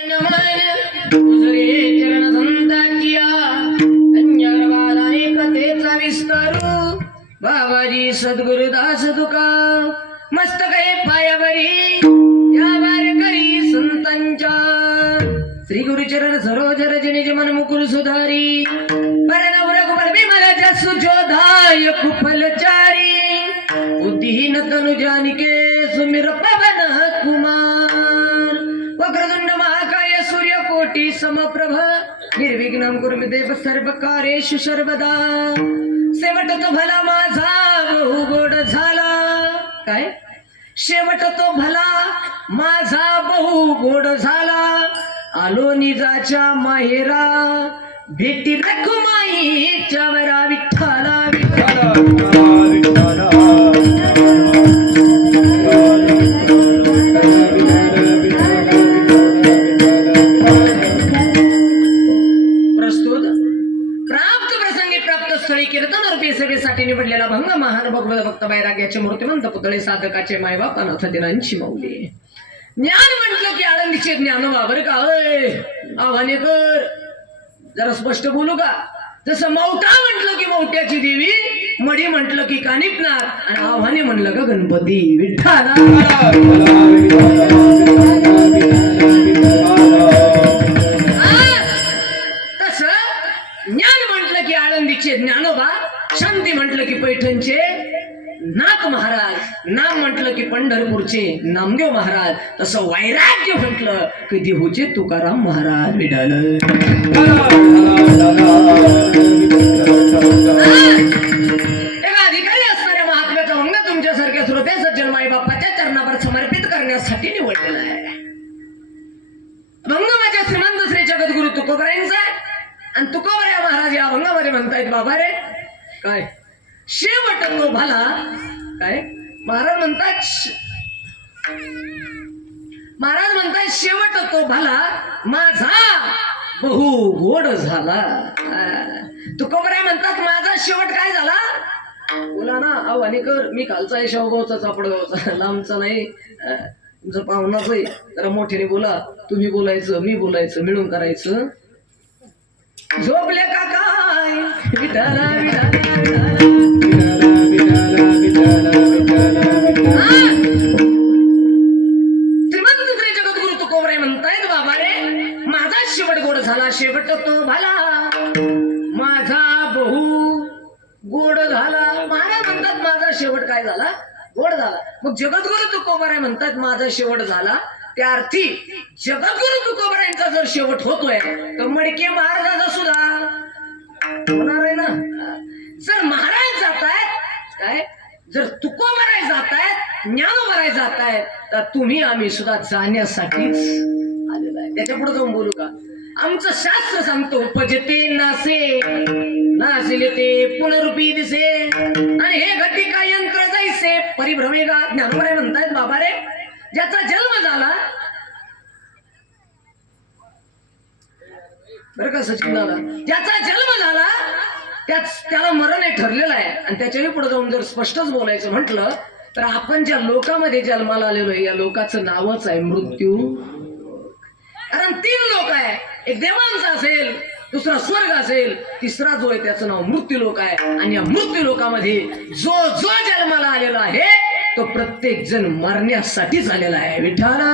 नमन तुझरे चरण संता किया अंजरवादाने कथेचा विस्तारू बाबाजी सद्गुरुदास तुका मस्तके पायावरी या वारकरी संतांच्या श्री गुरुचरण सरोज रजनीज मन मुकुल सुधारी परनव रघुबर बिमलाच्या सुजोधाय कुफलचारी बुद्धिहीन तनु जानिके सुमिर पवन कुमार वक्रतुंड महाकाय सूर्यकोटि समप्रभ निर्विघ्नं कुरु देव सर्व कार्येषु सर्वदा शेवट तो भला माझा बहु गोड झाला काय शेवट तो भला माझा बहु गोड झाला आलो निजाच्या माहेरा भेटी रखुमाईच्या वरा विठ्ठला प्रस्तुत प्राप्त प्रसंगी प्राप्त स्थळी कीर्तन रूपी सेवेसाठी निवडलेला भंग महान भगवत भक्त वैराग्याचे मूर्तिमंत पुतळे साधकाचे मायबाप अनाथ दिनांची माऊली ज्ञान म्हटलं की आळंदीचे ज्ञान वावर का आव्हाने कर जरा स्पष्ट बोलू का जसं मौठा म्हटलं की मौट्याची देवी मडी म्हटलं की कानिपनार आणि आव्हाने म्हणलं का गणपती विठ्ठला तसं ज्ञान म्हटलं की आळंदीचे ज्ञानोबा शांती म्हटलं की पैठणचे नाथ महाराज नाम म्हटलं की पंढरपूरचे नामदेव महाराज तसं वैराग्य म्हटलं की देहूचे तुकाराम महाराज विठ्ठल एका अधिकारी असणाऱ्या महात्म्याचा अंग तुमच्यासारख्या श्रोते सज्जन माई बाप्पाच्या चरणावर समर्पित करण्यासाठी निवडलेला आहे भंग माझ्या श्रीमंत श्री जगद्गुरु तुकोबरायांचा आणि तुकोबरा महाराज या भंगामध्ये म्हणतायत बाबा रे काय शेवट तो भला काय महाराज म्हणतात शेवट तो भला माझा बहु गोड झाला तुकोबराय म्हणतात माझा शेवट काय झाला बोला ना आव्हाने कर मी खालचा आहे शेवगावचा चापडगावचा लांबचा नाही तुमचं पाहुणाच आहे जरा मोठ्याने बोला तुम्ही बोलायचं मी बोलायचं मिळून करायचं झोपले का काय विठाला श्रीमंत श्री जगद्गुरु तुकोबराय म्हणतायत बाबा रे माझा शेवट गोड झाला शेवट तो भला माझा बहु गोड झाला महाराज म्हणतात माझा शेवट काय झाला गोड झाला मग जगद्गुरु तुकोबराय म्हणतात माझा शेवट झाला त्या अर्थी जगद्गुरु तुकोबरायांचा जर शेवट होतोय तर मडके महाराजाचा सुद्धा होणार आहे ना जर महाराज जात आहेत काय जर तुकोबराय जात आहेत ज्ञानोबराय जात आहेत तर तुम्ही आम्ही सुद्धा जाण्यासाठीच आलेला आहे त्याच्या पुढे जाऊन बोलू का आमचं शास्त्र सांगतो उपजते नासे नासिले ते पुनरुपी दिसे आणि हे घटिका यंत्र जायसे परिभ्रमेगा ज्ञानोबराय म्हणतायत बाबा रे ज्याचा जन्म झाला बरं का सचिन दादा ज्याचा जन्म झाला त्याला मरण हे ठरलेलं आहे आणि त्याच्याही पुढे जाऊन जर स्पष्टच बोलायचं म्हटलं तर आपण ज्या लोकामध्ये जन्माला आलेलो आहे या लोकाचं नावच आहे मृत्यू कारण 3 लोक आहे एक देवांचा असेल दुसरा स्वर्ग असेल तिसरा जो आहे त्याचं नाव मृत्यू लोक आहे आणि या मृत्यू लोकामध्ये जो जो जन्माला आलेला आहे तो प्रत्येक जण मरण्यासाठी झालेला आहे विठ्ठला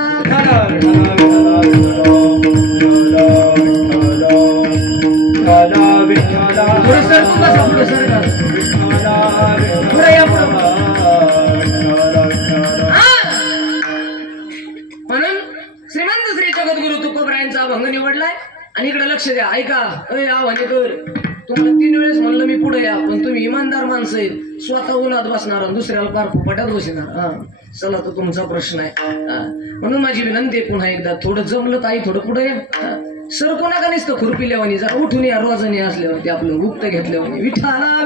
म्हणून श्रीमंत श्री जगद्गुरु तुकोबरायांचा अभंग निवडलाय आणि इकडे लक्ष द्या ऐका आव्हाने कर तुम्हाला 3 वेळेस म्हणलं मी पुढे या पण तुम्ही इमानदार माणसं आहे स्वतः उन्हात बसणार दुसऱ्याला पार फुपाट्यात बसणार चला तो तुमचा प्रश्न आहे म्हणून माझी विनंती पुन्हा एकदा थोडं जमलं ताई थोडं पुढे या सर कोणाका नसतं खुरपी लेवानी जरा उठून या रोजनी असल्यावरती आपलं गुप्त घेतल्यावर विठाला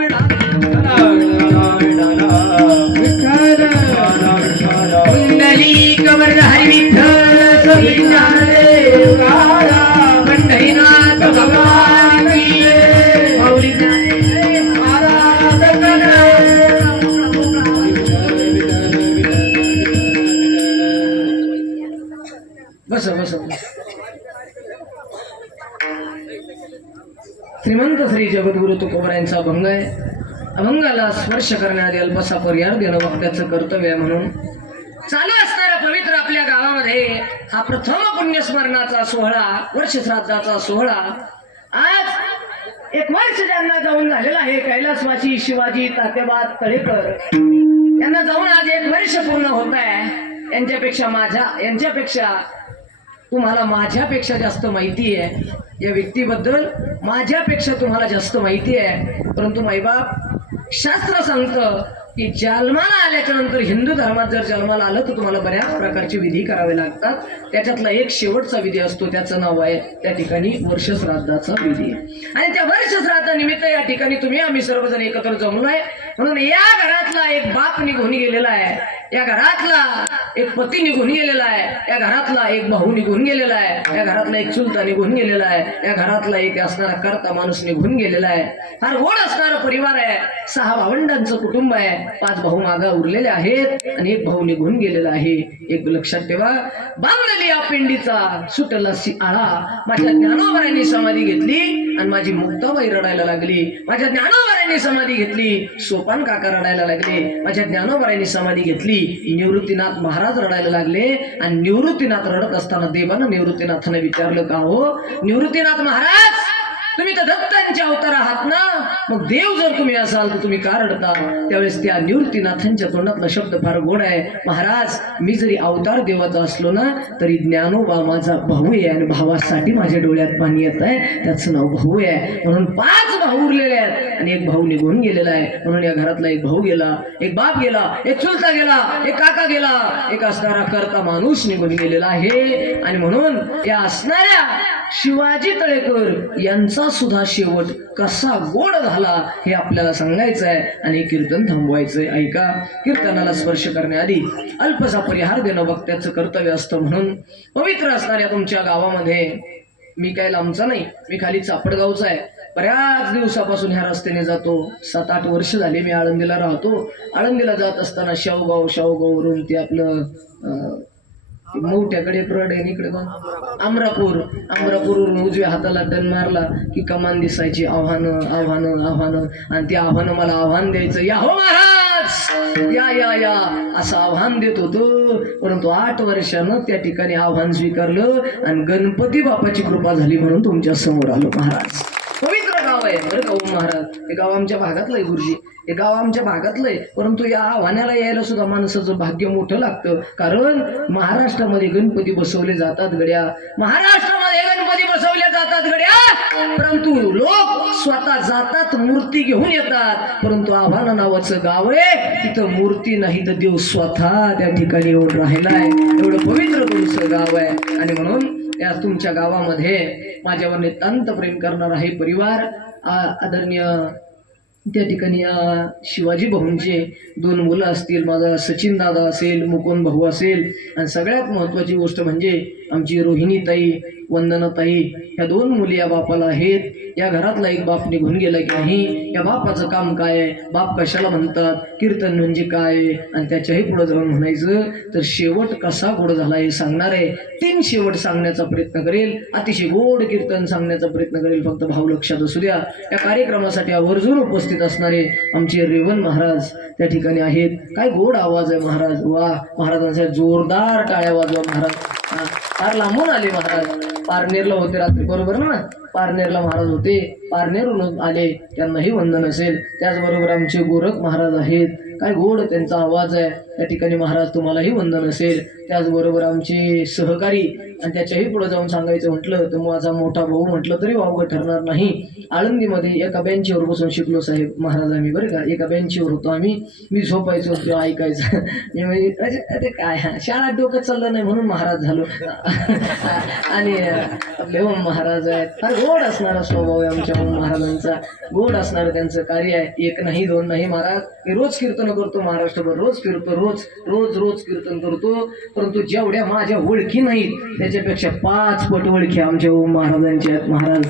बस श्रीमंत श्री जगद्गुरु तुकोबरायांचा अभंग आहे. अभंगाला स्पर्श करण्याआधी अल्पसा पर्याय देणं वक्त्याचं कर्तव्य आहे. म्हणून चालू असणाऱ्या पवित्र आपल्या गावामध्ये हा प्रथम पुण्यस्मरणाचा सोहळा, वर्ष श्राद्धाचा सोहळा आज 1 वर्ष ज्यांना जाऊन झालेला आहे. कैलासवासी शिवाजी तात्याबा तळेकर यांना जाऊन आज 1 वर्ष पूर्ण होत आहे. यांच्यापेक्षा तुम्हाला माझ्यापेक्षा जास्त माहिती आहे. या व्यक्तीबद्दल माझ्यापेक्षा तुम्हाला जास्त माहिती आहे. परंतु माईबाप शास्त्र सांगतं की जन्माला आल्याच्या नंतर हिंदू धर्मात जर जन्माला आलं तर तुम्हाला बऱ्याच प्रकारचे विधी करावे लागतात. त्याच्यातला एक शेवटचा विधी असतो, त्याचं नाव आहे त्या ठिकाणी वर्षश्राद्धाचा विधी. आणि त्या वर्षश्राद्धानिमित्त या ठिकाणी आम्ही सर्वजण एकत्र जमलोय. म्हणून या घरातला एक बाप निघून गेलेला आहे, या घरातला एक पती निघून गेलेला आहे, या घरातला एक भाऊ निघून गेलेला आहे, या घरातला एक चुलता निघून गेलेला आहे, या घरातला एक असणारा करता माणूस निघून गेलेला आहे. फार गोड असणारा परिवार आहे. 6 भावंडांचं कुटुंब आहे. 5 भाऊ मागा उरलेले आहेत आणि 1 भाऊ निघून गेलेला आहे. एक लक्षात ठेवा, बांधली या पिंडीचा सुटला आळा. माझ्या ज्ञानोबरांनी समाधी घेतली आणि माझी मुक्ताबाई रडायला लागली. माझ्या ज्ञानोबरांनी समाधी घेतली, सोपान काका रडायला लागले. माझ्या ज्ञानोबरांनी समाधी घेतली, निवृत्तीनाथ महाराज रडायला लागले. आणि निवृत्तीनाथ रडत असताना देवानं निवृत्तीनाथाने विचारलं, का हो निवृत्तीनाथ महाराज, तुम्ही तर दत्तांचे अवतार आहात ना, मग देव जर तुम्ही असाल तर तुम्ही का रडता? त्यावेळेस त्या निवृत्तीनाथांच्या तोंडातला शब्द फार गोड आहे. महाराज, मी जरी अवतार देवाचा असलो ना तरी ज्ञानोबा माझा भाऊ आहे आणि भावासाठी माझ्या डोळ्यात पाणी येत आहे. त्याचं नाव भाऊ आहे. म्हणून 5 भाऊ उरलेले आहेत आणि 1 भाऊ निघून गेलेला आहे. म्हणून या घरातला 1 भाऊ गेला, 1 बाप गेला, 1 चुलता गेला, 1 काका गेला, 1 असणारा करता माणूस निघून गेलेला आहे. आणि म्हणून या असणाऱ्या शिवाजी तळेकर यांचा सुद्धा शेवट कसा गोड झाला हे आपल्याला सांगायचं आहे आणि कीर्तन थांबवायचंय. ऐका, कीर्तनाला स्पर्श करण्याआधी अल्पसा परिहार देणं वक्त्याचं कर्तव्य असतं. म्हणून पवित्र असणाऱ्या तुमच्या गावामध्ये, मी काय लांबचा नाही, मी खाली चापडगावचा आहे. बऱ्याच दिवसापासून ह्या रस्त्याने जातो. 7-8 वर्ष झाले मी आळंदीला राहतो. आळंदीला जात असताना शावगाववरून ते आपलं मोठ्याकडे प्रड आहे, इकडे अमरापूरवरून उजव्या हाताला टन मारला की कमान दिसायची. आव्हानं आणि ते आव्हानं मला आव्हान द्यायचं, या हो महाराज, या या या असं आव्हान देत होतो. परंतु 8 वर्षानं त्या ठिकाणी आव्हान स्वीकारलं आणि गणपती बापाची कृपा झाली म्हणून तुमच्या समोर आलो. महाराज, पवित्र गाव आहे बरं का महाराज. हे गाव आमच्या भागातलं आहे गुरुजी, हे गाव आमच्या भागातलं आहे. परंतु या आव्हानाला यायला सुद्धा माणसाचं भाग्य मोठं लागतं. कारण महाराष्ट्रामध्ये गणपती बसवले जातात गड्या, महाराष्ट्रामध्ये गणपती बसवले जातात गड्या. परंतु लोक स्वतः जातात, मूर्ती घेऊन येतात. परंतु आव्हाना नावाचं गाव आहे, तिथं मूर्ती नाही तर देव स्वतः त्या ठिकाणी येऊन राहिलाय. एवढं पवित्र तुमचं गाव आहे. आणि म्हणून या तुमच्या गावामध्ये माझ्यावर नितांत प्रेम करणारा हे परिवार, आदरणीय त्या ठिकाणी शिवाजी भाऊंचे 2 मुलं असतील, माझा सचिन दादा असेल, मुकुंद भाऊ असेल, आणि सगळ्यात महत्त्वाची गोष्ट म्हणजे आमची रोहिणी ताई, वंदना ताई, ह्या 2 मुली या बापाला आहेत. या घरातला 1 बाप निघून गेला की नाही, या बापाचं काम काय आहे, बाप कशाला म्हणतात, कीर्तन म्हणजे काय, आणि त्याच्याही पुढे जाऊन म्हणायचं तर शेवट कसा गोड झाला हे सांगणार आहे. 3 शेवट सांगण्याचा प्रयत्न करेल, अतिशय गोड कीर्तन सांगण्याचा प्रयत्न करेल. फक्त भाऊ लक्षात असू द्या. या कार्यक्रमासाठी आवर्जून उपस्थित असणारे आमचे रेवण महाराज त्या ठिकाणी आहेत. काय गोड आवाज आहे महाराज, वा, महाराजांच्या जोरदार टाळ्या वाजवा महाराज. फार लांबून आले महाराज, पारनेरला होते रात्री, बरोबर ना, पारनेरला महाराज होते, पारनेरहून आले, त्यांनाही वंदन असेल. त्याचबरोबर आमचे गोरख महाराज आहेत, काय गोड त्यांचा आवाज आहे. त्या ठिकाणी महाराज तुम्हालाही वंदन असेल. त्याचबरोबर आमचे सहकारी, आणि त्याच्याही पुढे जाऊन सांगायचं म्हटलं तर माझा मोठा भाऊ म्हटलं तरी वावगं ठरणार नाही. आळंदीमध्ये एका बेंचवर बसून शिकलो साहेब महाराज आम्ही, बरं का, एका बेंचवर होतो आम्ही. मी झोपायचो, तेव्हा ऐकायचं. मी म्हणजे अरे काय शाळा डोकं चाललं नाही म्हणून महाराज झालो. आणि आपले ओम महाराज आहेत, फार गोड असणारा स्वभाव आहे आमच्या ओम महाराजांचा, गोड असणारं त्यांचं कार्य आहे. 1 नाही 2 नाही महाराज, मी रोज कीर्तन करतो महाराष्ट्रभर, रोज फिरतो, रोज कीर्तन करतो. परंतु जेवढ्या माझ्या ओळखी नाहीत त्याच्यापेक्षा 5 पट ओळखी आमच्या ओम महाराजांच्या आहेत महाराज.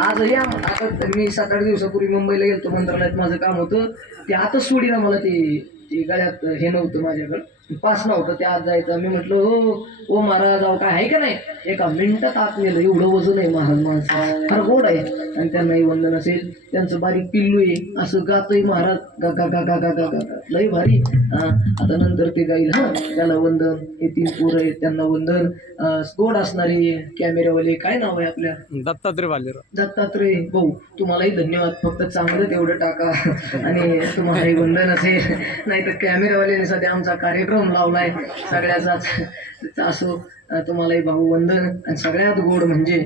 आज या, आता मी 7-8 दिवसापूर्वी मुंबईला गेलो, मंत्रालयात माझं काम होतं. ते आता सोडीना मला, ते गळ्यात हे नव्हतं माझ्याकडं, पास नव्हतं ते आज जायचं. मी म्हटलं हो ओ महाराज अहो काय आहे का नाही, एका मिनिटात आत नेलं. एवढं वजन आहे महाराज माणसं, फार गोड आहे. आणि त्यांनाही वंदन असेल. त्यांचं बारीक पिल्लू आहे, असं गातोय महाराज गा गा गा गा गा गा गा गा. लई भारी. आता नंतर ते गाईल हा त्याला वंदन. हे 3 पोरं आहेत त्यांना वंदन. गोड असणारे कॅमेरावाले काय नाव आहे आपल्या दत्तात्रय वालेराव. दत्तात्रय भाऊ तुम्हालाही धन्यवाद. फक्त चांगलं तेवढं टाका आणि तुम्हालाही वंदन असेल. नाही तर कॅमेरावाल्याने सध्या आमचा कार्यक्रम लावलाय सगळ्याचाच. असो तुम्हालाही भाऊ वंदन. आणि सगळ्यात गोड म्हणजे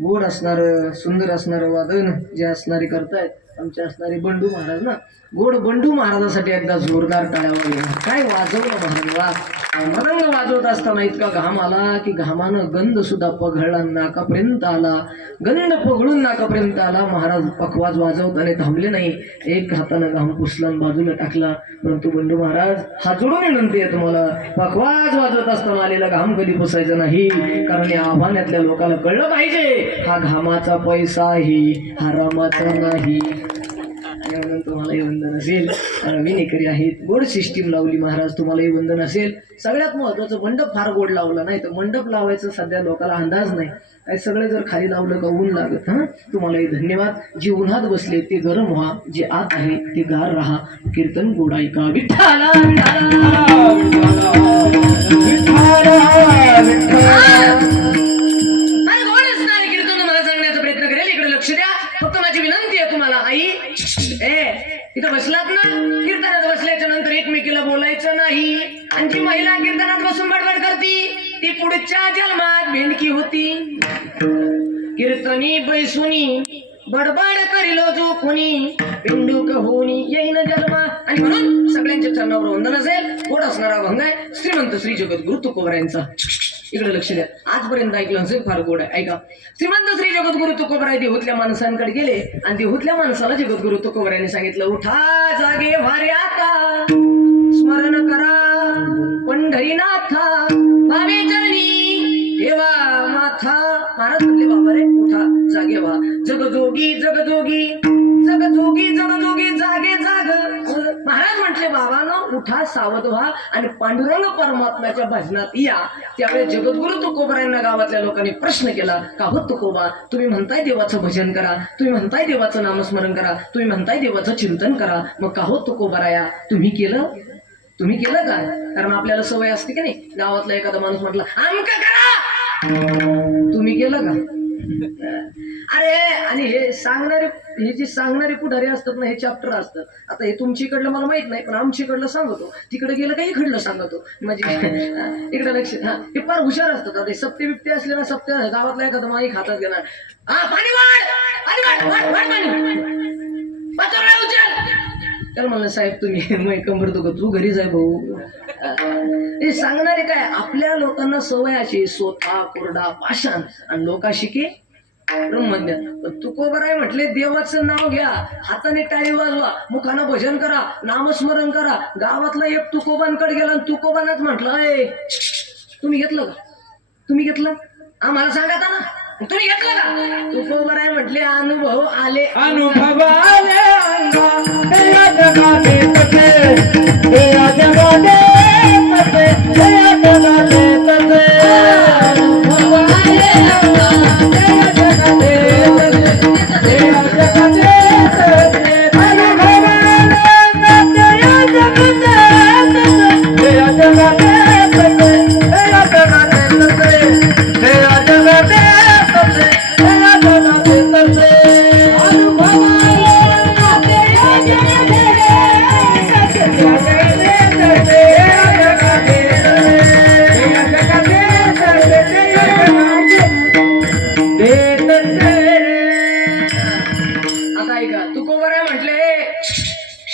गोड असणारं सुंदर असणारं वादन जे असणारे करतायत आमचे असणारे बंडू महाराज ना. गोड बंडू महाराजासाठी एकदा जोरदार टाळ्या वाजवा. काय वाजवलं महाराज वा. मृदंग वाजवत असताना इतका घाम आला की घामानं गंध सुद्धा पघळला नाकापर्यंत आला. गंध पघळून नाकापर्यंत आला. महाराज पखवाज वाजवताना थांबले नाही. एक हातानं घाम पुसला आणि बाजूला टाकला. परंतु बंडू महाराज हात जोडून विनंती आहे तुम्हाला, पखवाज वाजवत असताना आलेला घाम कधी पुसायचा नाही. कारण या आव्हानातल्या लोकांना कळलं पाहिजे हा घामाचा पैसा आहे, हा रामाचा नाही. म्हणून तुम्हालाही वंदन असेल. विनेकरी आहेत, गोड सिस्टीम लावली महाराज, तुम्हालाही वंदन असेल. सगळ्यात महत्वाचं मंडप फार गोड लावला. नाही तर मंडप लावायचं सध्या लोकांना अंदाज नाही. सगळं जर खाली लावलं का ऊन लागत. तुम्हालाही धन्यवाद. जे उन्हात बसले ते गरम व्हा, जे आत आहे ते गार राहा. कीर्तन गोड ऐका. विठ्ठला आई इथं बसलात ना, कीर्तनात बसल्याच्या नंतर एकमेकीला बोलायचं नाही. आणि जी महिला कीर्तनात बसून बडबड करती ती पुढच्या जन्मात भेंडकी होती. कीर्तनी बैसुनी बडबड करिलो जो कोणी पिंडूक होणी येईन जन्मा. आणि म्हणून सगळ्यांच्या चरणावर वंदन असेल. गोड असणारा अभंग आहे श्रीमंत श्री जगद्गुरु तुकोबरायांचा. इकडे लक्ष द्या. आजपर्यंत ऐकलं असेल फार गोड आहे. ऐका. श्रीमंत श्री जगद्गुरु तुकोबराय देहूतल्या माणसांकडे गेले आणि देहूतल्या माणसाला जगद्गुरु तुकोबरायांनी सांगितलं उठा जागे भारे आता स्मरण करा पंढरीनाथा भावे चरणी ठेवा माथा. महाराज म्हटले बाबा रे उठा जागे व्हा. जगजोगी जगजोगी जगजोगी जगजोगी जागे जाग. महाराज म्हटले बाबांनो उठा सावध व्हा आणि पांडुरंग परमात्म्याच्या भजनात या. त्यावेळेस जगद्गुरु तुकोबरायांना गावातल्या लोकांनी प्रश्न केला का हो तुकोबा तुम्ही म्हणताय देवाचं भजन करा, तुम्ही म्हणताय देवाचं नामस्मरण करा, तुम्ही म्हणताय देवाचं चिंतन करा, मग का हो तुकोबराया तुम्ही केलं का? कारण आपल्याला सवय असते की नाही. गावातला एखादा माणूस म्हटला आमका करा, तुम्ही केलं का? अरे आणि हे जे सांगणारे पुढारी असतात ना हे चॅप्टर असतात. आता हे तुमच्याकडलं मला माहित नाही पण आमच्याकडलं सांगतो. तिकडे गेलं काही इकडलं सांगतो. म्हणजे इकडे लक्ष. हे फार हुशार असतात. आता सप्ते बिप्ते असले ना सप्ते गावातला एखादा माईक हातात घेणार. पाणी वाढ त्याला म्हणलं साहेब तुम्ही मग कंबर तो घरी जाय भाऊ. हे सांगणारे काय आपल्या लोकांना सवय अशी सोथा कोरडा पाषाण आणि लोका शिके ब्रह्मज्ञान. तुकोबराय म्हटले देवाचं नाव घ्या, हाताने टाळी वाजवा, मुखानं भजन करा, नामस्मरण करा. गावातला एक तुकोबांकडे गेला आणि तुकोबांनाच म्हटलं तुम्ही घेतलं का? तुम्ही घेतलं आम्हाला सांगा ना तुम्ही घेतलं का? तुकोबराय म्हटले अनुभव आले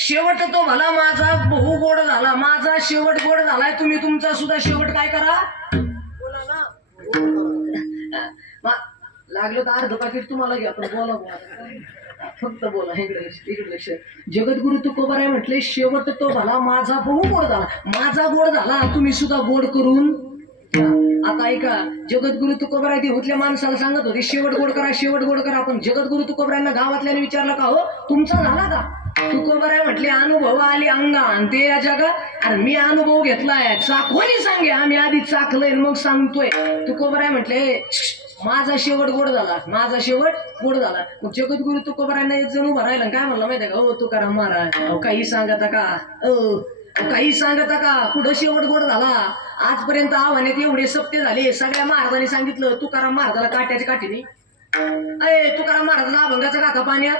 शेवट तो भला माझा बहु गोड झाला. माझा शेवट गोड झालाय. तुम्ही तुमचा सुद्धा शेवट काय करा बोला ना. लागलं तर अर्ध पाकिट तुम्हाला घ्या पण बोला फक्त बोला. इकडे लक्ष. जगद्गुरु तुकोबराय म्हटले शेवट तो भला माझा बहु गोड झाला. माझा गोड झाला तुम्ही सुद्धा गोड करून आता ऐका, जगद्गुरु तुकोबराय देहूतल्या माणसाला सांगत होते शेवट गोड करा, शेवट गोड करा. पण जगद्गुरु तुकोबरायांना गावातल्याने विचारलं का, हो तुमचा झाला का? तुकोबराय म्हटले अनुभव आली अंगा आणि ते या जगा. अरे मी अनुभव घेतलाय, चाखवणी सांगे, आम्ही आधी चाखलंय मग सांगतोय. तुकोबराय म्हटले माझा शेवट गोड झाला, माझा शेवट गोड झाला. मग जगद्गुरु तुकोबरायांना एक जण उभा राहिला, काय म्हणलं माहितीये का, हो तुकाराम महाराज अहो काही सांगता का, काही सांगता का, कुठं शेवट गोड झाला? आजपर्यंत आव्हानात एवढे सत्य झाले, सगळ्या महाराजांनी सांगितलं तुकाराम महाराजाला काट्याच्या काठीने. तुकाराम महाराजाचा अभंगाचा काका पाण्यात.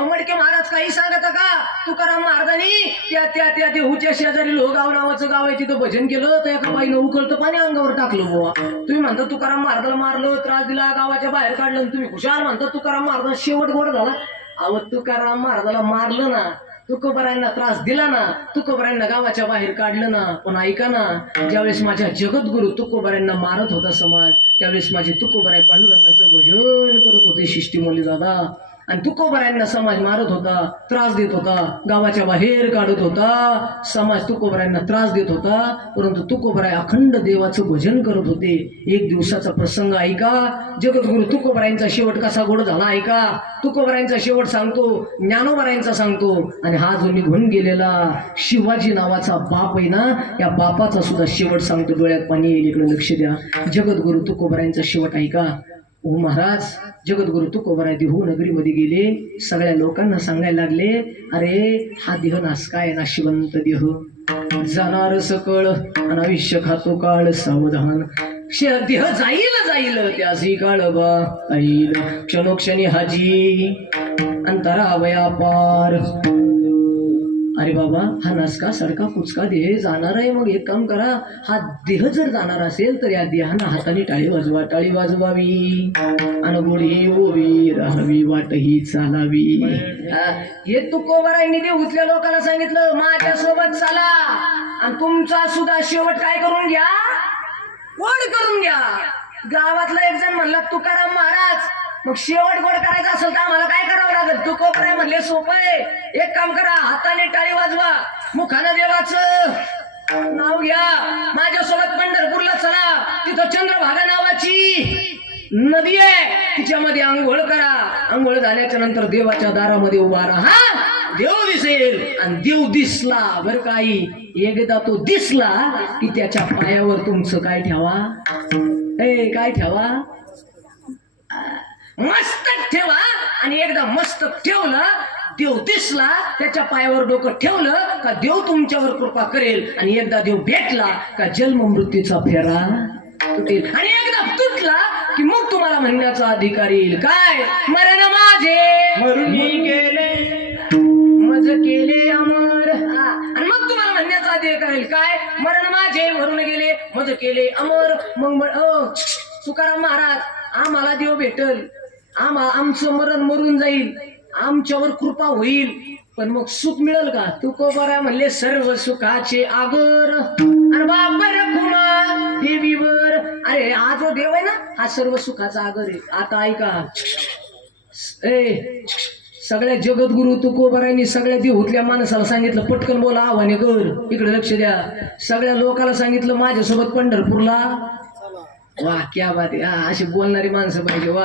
मडके महाराज काही सांगता का, तुकाराम महाराजांनी त्या त्या त्या देहूच्या शेजारी लोहगाव नावाचं गाव आहे तिथं भजन केलं, तर एका बाईनं उकळतं पाणी अंगावर टाकलं बुवा. तुम्ही म्हणता तुकाराम महाराजाला मारलं, त्रास दिला, गावाच्या बाहेर काढलं, आणि तुम्ही खुशाल म्हणता तुकाराम महाराज शेवट गोड झाला. अहो तुकाराम महाराजाला मारलं ना, तुकोबरायांना त्रास दिला ना, तुकोबरायांना गावाच्या बाहेर काढलं ना, पण ऐका ना, ज्यावेळेस माझ्या जगद्गुरु तुकोबरायांना मारत होता समाज, त्यावेळेस माझे तुकोबराय पांडुरंगाचं भजन करत होते शिष्टीमोली दादा. आणि तुकोबरायांना समाज मारत होता, त्रास देत होता, गावाच्या बाहेर काढत होता, समाज तुकोबरायांना त्रास देत होता, परंतु तुकोबराय अखंड देवाचं भजन करत होते. एक दिवसाचा प्रसंग ऐका, जगद्गुरु तुकोबरायांचा शेवट कसा गोड झाला ऐका. तुकोबरायांचा शेवट सांगतो, ज्ञानोबरायांचा सांगतो, आणि हा जो निघून गेलेला शिवाजी नावाचा बाप आहे ना, या बापाचा सुद्धा शेवट सांगतो. डोळ्यात पाणी येईल, इकडे लक्ष द्या. जगद्गुरु तुकोबरायांचा शेवट ऐका. ओ महाराज, जगद्गुरु तुकोबराय देहू नगरीमध्ये गेले, सगळ्या लोकांना सांगायला लागले, अरे हा देह नास काय नाशिवंत देह, जाणार सकळ अनाविष्य खातो काळ सावधान. देह जाईल जाईल त्यासी काळ बा येईल, क्षणोक्षणी हाजी अंतरावया पार. अरे बाबा, हा नासका सडका कुचका देह जाणार आहे. मग एक काम करा, हा देह जर जाणार असेल तर या देहानं हाताने टाळी वाजवा, टाळी वाजवावी, अनगोडी ओवी राहावी, वाटही चालावी. हे तुकोबरायांनी देहूतल्या लोकांना सांगितलं, माझ्या सोबत चाला आणि तुमचा सुद्धा शेवट काय करून घ्या, गोड करून घ्या. गावातला एक जण म्हणला, तुकाराम महाराज मग शेवट गोड करायचा असेल तर आम्हाला काय करावं लागेल? तुकोबराय म्हणले, सोपं आहे, एक काम करा, हाताने टाळी वाजवा, मुखानं देवाचं नाव घ्या, माझ्यासोबत पंढरपूरला चला, तिथं चंद्रभागा नावाची नदी आहे, तिच्यामध्ये आंघोळ करा. आंघोळ झाल्याच्या नंतर देवाच्या दारामध्ये उभा राहा, देव दिसेल. आणि देव दिसला बरं काही, एकदा तो दिसला की त्याच्या पायावर तुमचं काय ठेवा, काय ठेवा, मस्तक ठेवा. आणि एकदा मस्तक ठेवलं, देव दिसला, त्याच्या पायावर डोकं ठेवलं का देव तुमच्यावर कृपा करेल. आणि एकदा देव भेटला का जन्म मृत्यूचा फेरा तुटेल. आणि एकदा तुटला की मग तुम्हाला म्हणण्याचा अधिकार येईल, काय, मरण माझे मरून गेले, मज केले अमर. आणि मग तुम्हाला म्हणण्याचा अधिकार येईल, काय, मरण माझे मरून गेले, मज केले अमर. मग तुकाराम महाराज, आम्हाला देव भेटल, आमचं मरण मरून जाईल, आमच्यावर कृपा होईल, पण मग सुख मिळेल का? तुकोबराय म्हणले, सर्व सुखाचे आगर आणि बाबर कुमार देवीवर. अरे हा जो देव आहे ना, हा सर्व सुखाचा आगर आहे. आता ऐका, सगळ्या जगद्गुरु तुकोबरायांनी सगळ्या देहूतल्या माणसाला सांगितलं, पटकन बोला, आव्हाने कर, इकडे लक्ष द्या. सगळ्या लोकांना सांगितलं, माझ्यासोबत पंढरपूरला. वा क्या बात आहे, अशी बोलणारी माणसं पाहिजे. वा,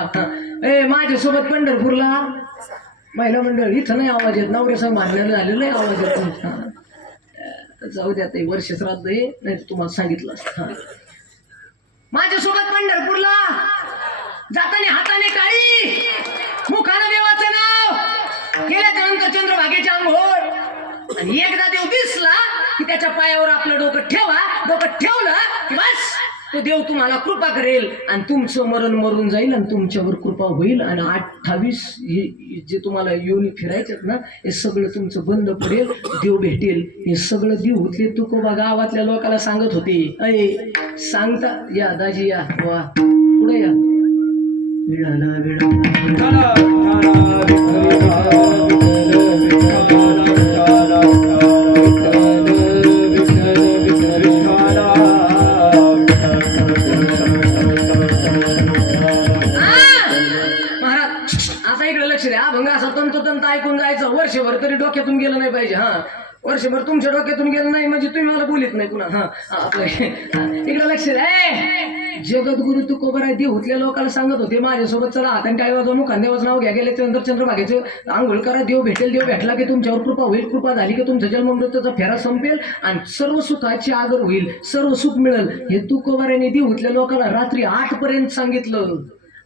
माझ्यासोबत पंढरपूरला. महिला मंडळ इथं नाही आवाज येत, नवऱ्यासंग भांडण झालेलं नाही आवाज येत. जाऊ द्या, ते वर्ष श्राद्ध आहे, नाही तुम्हाला सांगितलं असतं. माझ्यासोबत पंढरपूरला जाताना हाताने टाळी, मुखानं देवाचं नाव, गेल्याच्या नंतर चंद्रभागेच्या आंघोळ. आणि एकदा देव दिसला की त्याच्या पायावर आपलं डोकं ठेवा, डोकं ठेवलं की बस तो देव तुम्हाला कृपा करेल आणि तुमचं मरण मरून जाईल आणि तुमच्यावर कृपा होईल. आणि 28 जे तुम्हाला योनी फिरायच्यात ना, हे सगळं तुमचं बंद पडेल, देव भेटेल. हे सगळं देहूतले तुकोबा गावातल्या लोकांना सांगत होते. सांगता या दाजी, या वा पुढे या. तंतोतंत ऐकून जायचं, वर्षभर तरी डोक्यातून गेलं नाही पाहिजे. वर्षभर तुमच्या डोक्यातून गेलं नाही म्हणजे तुम्ही मला बोलित नाही पुन्हा. आपलं इकडे लक्ष द्या. जगद्गुरु तुकोबराय देऊतल्या लोकांना सांगत होते माझ्यासोबत चला हाताने टाळी वाजवा मुखांदेवाचं नाव घ्या गेले त्यानंतर चंद्रभागेचं आंघोळ करा देव भेटेल देव भेटला की तुमच्यावर कृपा होईल कृपा झाली की तुमचा जन्ममृत्यूचा फेरा संपेल आणि सर्व सुखाची आगर होईल सर्व सुख मिळेल हे तुकोबरायने देऊतल्या लोकांना रात्री 8 पर्यंत सांगितलं.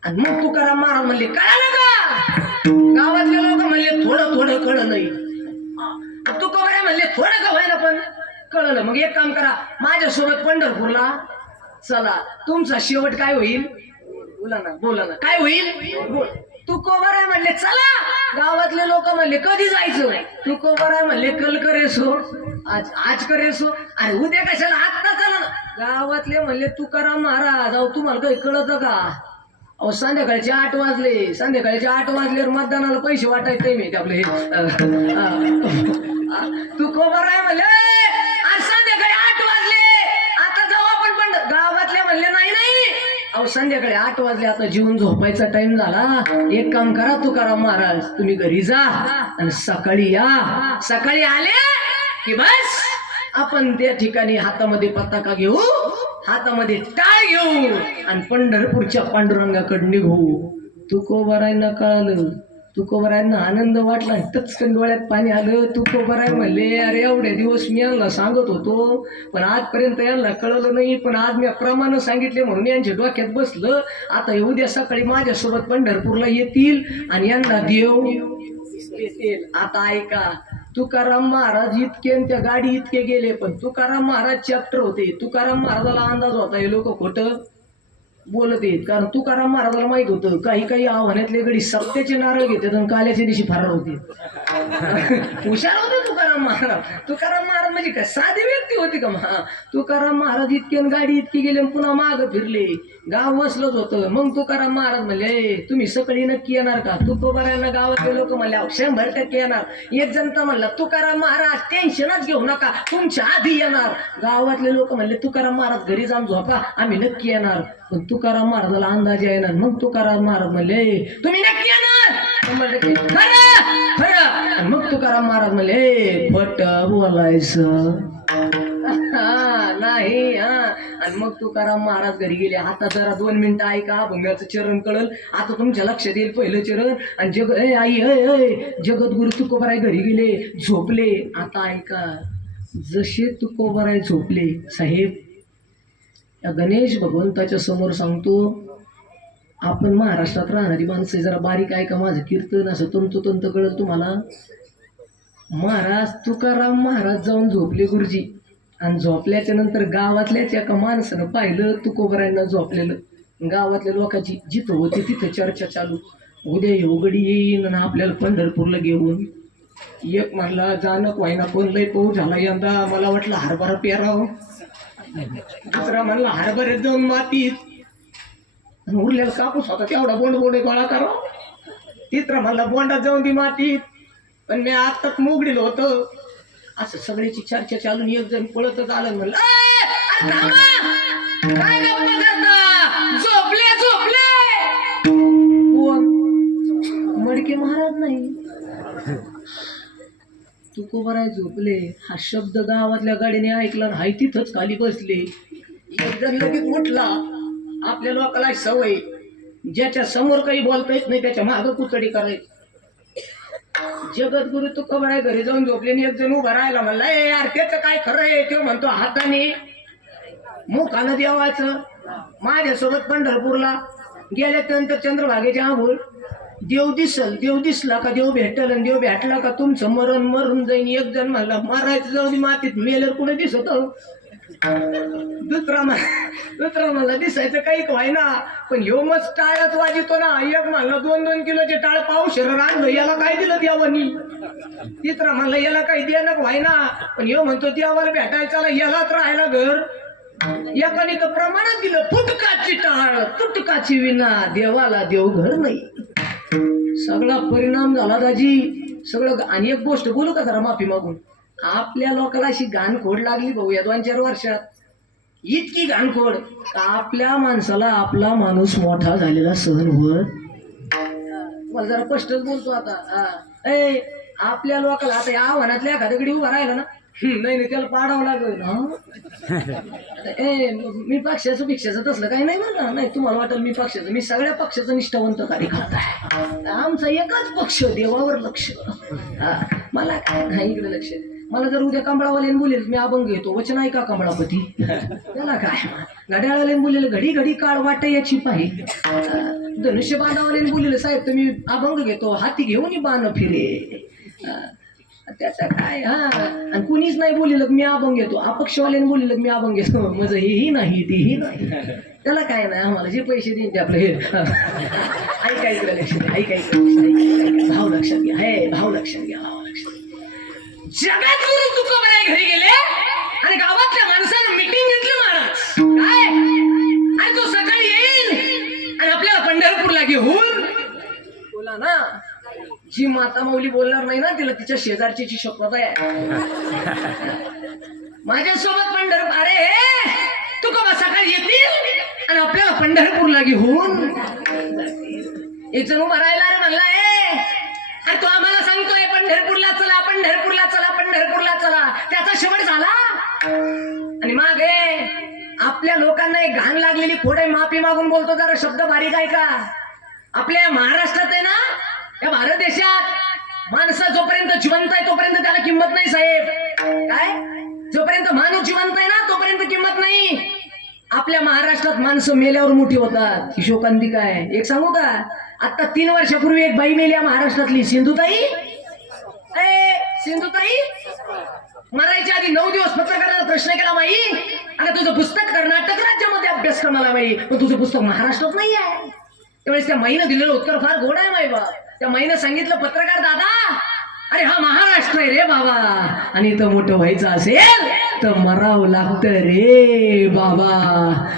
आणि मग तुकाराम महाराज म्हणले कळालं का. गावातले लोक म्हणले थोडं थोडं कळलं नाही. तुकोबराय म्हणले थोडं का व्हायला पण कळलं. मग एक काम करा माझ्यासोबत पंढरपूरला चला तुमचा शेवट काय होईल बोला ना काय होईल. तुकोबराय म्हणले चला. गावातले लोक म्हणले कधी जायचं. तुकोबराय म्हणले कल करेसो आज करेसो आणि उद्या कशाला आत्ता चला ना. गावातले म्हणले तुकाराम महाराज अहो तुम्हाला काही कळत का. अहो संध्याकाळचे 8 वाजले संध्याकाळचे 8 वाजल्यावर मतदानाला पैसे वाटायचे मी आपले तुकोबराय म्हणले संध्याकाळी 8 वाजले आता जाऊ आपण पण. गावातले म्हणले नाही अहो संध्याकाळी 8 वाजले आता जीवन झोपायचा टाइम झाला. एक काम करा तुकाराम महाराज तुम्ही घरी जा आणि सकाळी या. सकाळी आले की बस आपण त्या ठिकाणी हातामध्ये पताका घेऊ हातामध्ये टाळ घेऊ आणि पंढरपूरच्या पांडुरंगाकडे निघू. तुकोबरायांना कळालं. तुकोबरायांना आनंद वाटला टचकन डोळ्यात पाणी आलं. तुकोबराय म्हणले अरे एवढे दिवस मी यांना सांगत होतो पण आजपर्यंत यांना कळलं नाही पण आज मी प्रमाण सांगितले म्हणून यांच्या डोक्यात बसलं. आता उद्या सकाळी माझ्यासोबत पंढरपूरला येतील आणि यांना देव येतील. आता ऐका तुकाराम महाराज इतके त्या गाडी इतके गेले पण तुकाराम महाराज चॅप्टर होते. तुकाराम महाराजाला अंदाज होता हे लोक खोटं बोलत आहेत कारण तुकाराम महाराजाला माहित होतं काही आव्हानातले गडी सत्याचे नारळ घेतात आणि काल्याच्या दिवशी फरार होते. हुशार होते तुकाराम महाराज म्हणजे काय साधी व्यक्ती होती का. तुकाराम महाराज इतके गाडी इतकी गेले पुन्हा माग फिरले गाव बसलंच होतं. मग तुकाराम महाराज म्हणले तुम्ही सकाळी नक्की येणार का. तुकोबरायांना गावातले लोक म्हणले 100% येणार. एक जनता म्हणला तुकाराम महाराज टेन्शनच घेऊ नका तुमच्या आधी येणार. गावातले लोक म्हणले तुकाराम महाराज घरी जाऊन झोपा आम्ही नक्की येणार. पण तुकाराम महाराजाला अंदाज येणार. मग तुकाराम महाराज म्हणले तुम्ही नक्की येणार खरं. मग तुकाराम महाराज म्हणले पट बोलायचं नाही. आणि मग तुकाराम महाराज घरी गेले. आता जरा 2 मिनिटं ऐका अभंगाचं चरण कळल आता तुमच्या लक्षात येईल पहिलं चरण. आणि आई जगद्गुरु तुकोबराय घरी गेले झोपले. आता ऐका जसे तुकोबराय झोपले साहेब या गणेश भगवंताच्या समोर सांगतो आपण महाराष्ट्रात राहणारी माणसं जरा बारीक ऐका माझं कीर्तन असं तंतोतंत कळलं तुम्हाला. महाराज तुकाराम महाराज जाऊन झोपले गुरुजी आणि झोपल्याच्या नंतर गावातल्याच एका माणसानं पाहिलं तुकोबरायांना झोपलेलं. गावातल्या लोकांची जिथं होती तिथं चर्चा चालू. उद्या योगडी येईन आणि आपल्याला पंढरपूरला घेऊन. एक म्हणला जाणं व्हायना पण लय पाऊस झाला यंदा मला वाटलं हरभरा पेराव. दुसरा म्हणला हरभऱ्यात जाऊन मातीत उरलेला कापूस होता तेवढा बोंड गोळा करा. तिसरा म्हणला बोंडात जाऊन ती मातीत पण मी आत्ताच मोगडील होतं. असं सगळ्याची चर्चा चालून एक जण पळतच आलं म्हणलं काय गप्पा करता झोपले कोण मडके महाराज नाही तुकोबराय झोपले. हा शब्द गावातल्या गाडीने ऐकला हाय तिथंच खाली बसले. एक जण लगेच उठला. आपल्या लोकांना सवय ज्याच्या समोर काही बोलता येत नाही त्याच्या मागं कुचडी करायची. जगद्गुरु तुकोबराय घरी जाऊन झोपले आणि एक जण उभा राहिला म्हणला यार त्याचं काय खरं आहे. तो म्हणतो हाताने मुखानं देवाचं माझ्यासोबत पंढरपूरला गेल्यानंतर चंद्रभागेच्या आंघोळ देव दिसला का देव भेटल आणि देव भेटला का तुमचं मरून जाईन. एक जण म्हणला मारायचं जाऊन मातीत मेलर कुठे दिसत. दुसरा म्हणला दिसायचं काही व्हायना पण ह्यो मग टाळच वाजतो ना. एक म्हणला 2-2 किलोचे टाळ पावशेर आणलं याला काय दिलं देवानी. तिसरा म्हणला याला काही देणं व्हायना पण ह्यो म्हणतो देवाला भेटायचा यालाच राहायला घर. एकाने तर प्रमाणात दिलं फुटकाची टाळ तुटकाची विना देवाला देव घर नाही. सगळा परिणाम झाला दाजी सगळं. आणि एक गोष्ट बोलू का जरा माफी मागून. आपल्या लोकांना अशी घाणखोड लागली भाऊ या 2-4 वर्षात इतकी घाणखोड आपल्या माणसाला आपला माणूस मोठा झालेला सहन होत. मला जरा स्पष्टच बोलतो आता. आपल्या लोकांना आता या आव्हानातल्या एखाद्याकडे उभा राहिला ना नाही नाही त्याला पाडावं लागेल मी पक्षाचं तसलं काही नाही म्हणा. नाही तुम्हाला वाटेल मी पक्षाचं, मी सगळ्या पक्षाचं निष्ठावंत कार्यकर्ता आहे. आमचा एकच पक्ष, देवावर लक्ष. मला काय नाही इकडे लक्ष. मला जर उद्या कंबळावाल्याने बोलेल मी अभंग घेतो, वचन आहे का कंबळापती, त्याला काय. घड्याळाने बोलेल घडी घडी काळ वाट याची पाहिजे. धनुष्य बांधावाल्याने बोलेल साहेब तुम्ही अभंग घेतो, हाती घेऊन बाण फिरे, त्याचा काय. आणि कुणीच नाही बोललेलं मी अभंग घेतो, अपक्षवाल्याने बोललेलं मी अभंग घेतो, माझं हेही नाही तेही नाही, त्याला काय नाही. आम्हाला जे पैसे देईन ते आपलं हे ऐका इकडे लक्ष द्या, ऐका इकडे भाव लक्षात घ्या, हे भाव लक्षात घ्या, भाव लक्षात. जगद्गुरु तुकोबाराय घरी गेले आणि गावातल्या माणसानं मीटिंग घेतली महाराज काय. आणि तो सकाळी येईल आणि आपल्याला पंढरपूरला घेऊन बोला ना. जी माता माऊली बोलणार नाही ना तिला तिच्या शेजारची शपथ आहे. माझ्यासोबत पंढरपूर, अरे तुकोबा सकाळी येतील आणि आपल्याला पंढरपूरला घेऊन. एक जण उभा राहिला रे म्हणला अरे तो आम्हाला सांगतोय पंढरपूरला चला, पंढरपूरला चला, पंढरपूरला चला, त्याचा शेवट झाला. आणि मागे आपल्या लोकांना एक घाण लागलेली खोडे माफी मागून बोलतो, जरा शब्द बारीक आहे का. आपल्या महाराष्ट्रात आहे ना, या भारत देशात माणसं जोपर्यंत जिवंत आहे तोपर्यंत त्याला किंमत नाही साहेब. काय जोपर्यंत माणूस जिवंत आहे ना तोपर्यंत किंमत नाही. आपल्या महाराष्ट्रात माणसं मेल्यावर मोठी होतात, ही शोकांतिका आहे. एक सांगू का, आता 3 वर्षापूर्वी एक बाई मेली महाराष्ट्रातली, सिंधुताई. सिंधुताई मरायच्या आधी 9 दिवस पत्रकारांना प्रश्न केला, बाई आता तुझं पुस्तक कर्नाटक राज्यामध्ये अभ्यास करणार बाई, पण तुझं पुस्तक महाराष्ट्रात नाही आहे. त्यावेळेस त्या माईनं दिलेलं उत्तर फार गोड आहे माई बा. त्या माईनं सांगितलं, पत्रकार दादा अरे हा महाराष्ट्र आहे रे बाबा, आणि इथं मोठं व्हायचं असेल तर मरावं लागतं रे बाबा.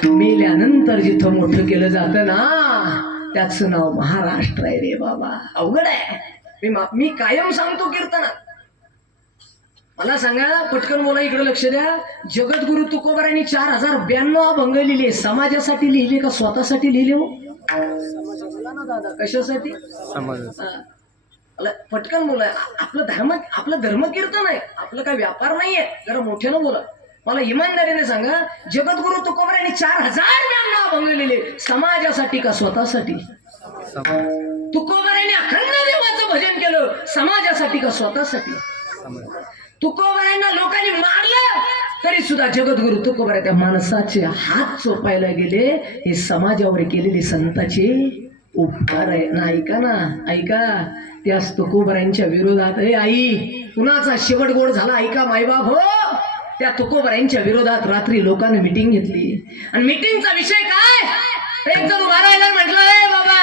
मेल्यानंतर जिथं मोठं केलं जातं ना त्याचं नाव महाराष्ट्र आहे रे बाबा. अवघड आहे. मी कायम सांगतो कीर्तनात. मला सांगा पटकन बोला, इकडे लक्ष द्या. जगद्गुरु तुकोबारायांनी 4092 अभंग लिहिले. समाजासाठी लिहिले का स्वतःसाठी लिहिले हो? ना दादा कशासाठी? पटकन बोला. आपलं धर्म कीर्तन आहे, आपलं काय व्यापार नाहीये. जरा मोठ्यानं बोला. मला इमानदारीने सांगा, जगद्गुरु तुकोबारायांनी 4092 अभंग लिहिले. समाजासाठी का स्वतःसाठी? तुकोबारायांनी अखंड देवाचं भजन केलं. समाजासाठी का स्वतःसाठी? तुकोबारायांना लोकांनी मारलं तरी सुद्धा जगद्गुरु तुकोबाराय त्या माणसाचे हात चोपायला गेले. हे समाजावर केलेले संतांचे उपकार आहे ना. ऐका ना, ऐका. त्याच तुकोबारायांच्या विरोधात, आई कुणाचा शेवट गोड झाला ऐका मायबाप हो. त्या तुकोबारायांच्या विरोधात रात्री लोकांनी मिटिंग घेतली. आणि मिटिंगचा विषय काय, एक जण उभा राहिला म्हटलं बाबा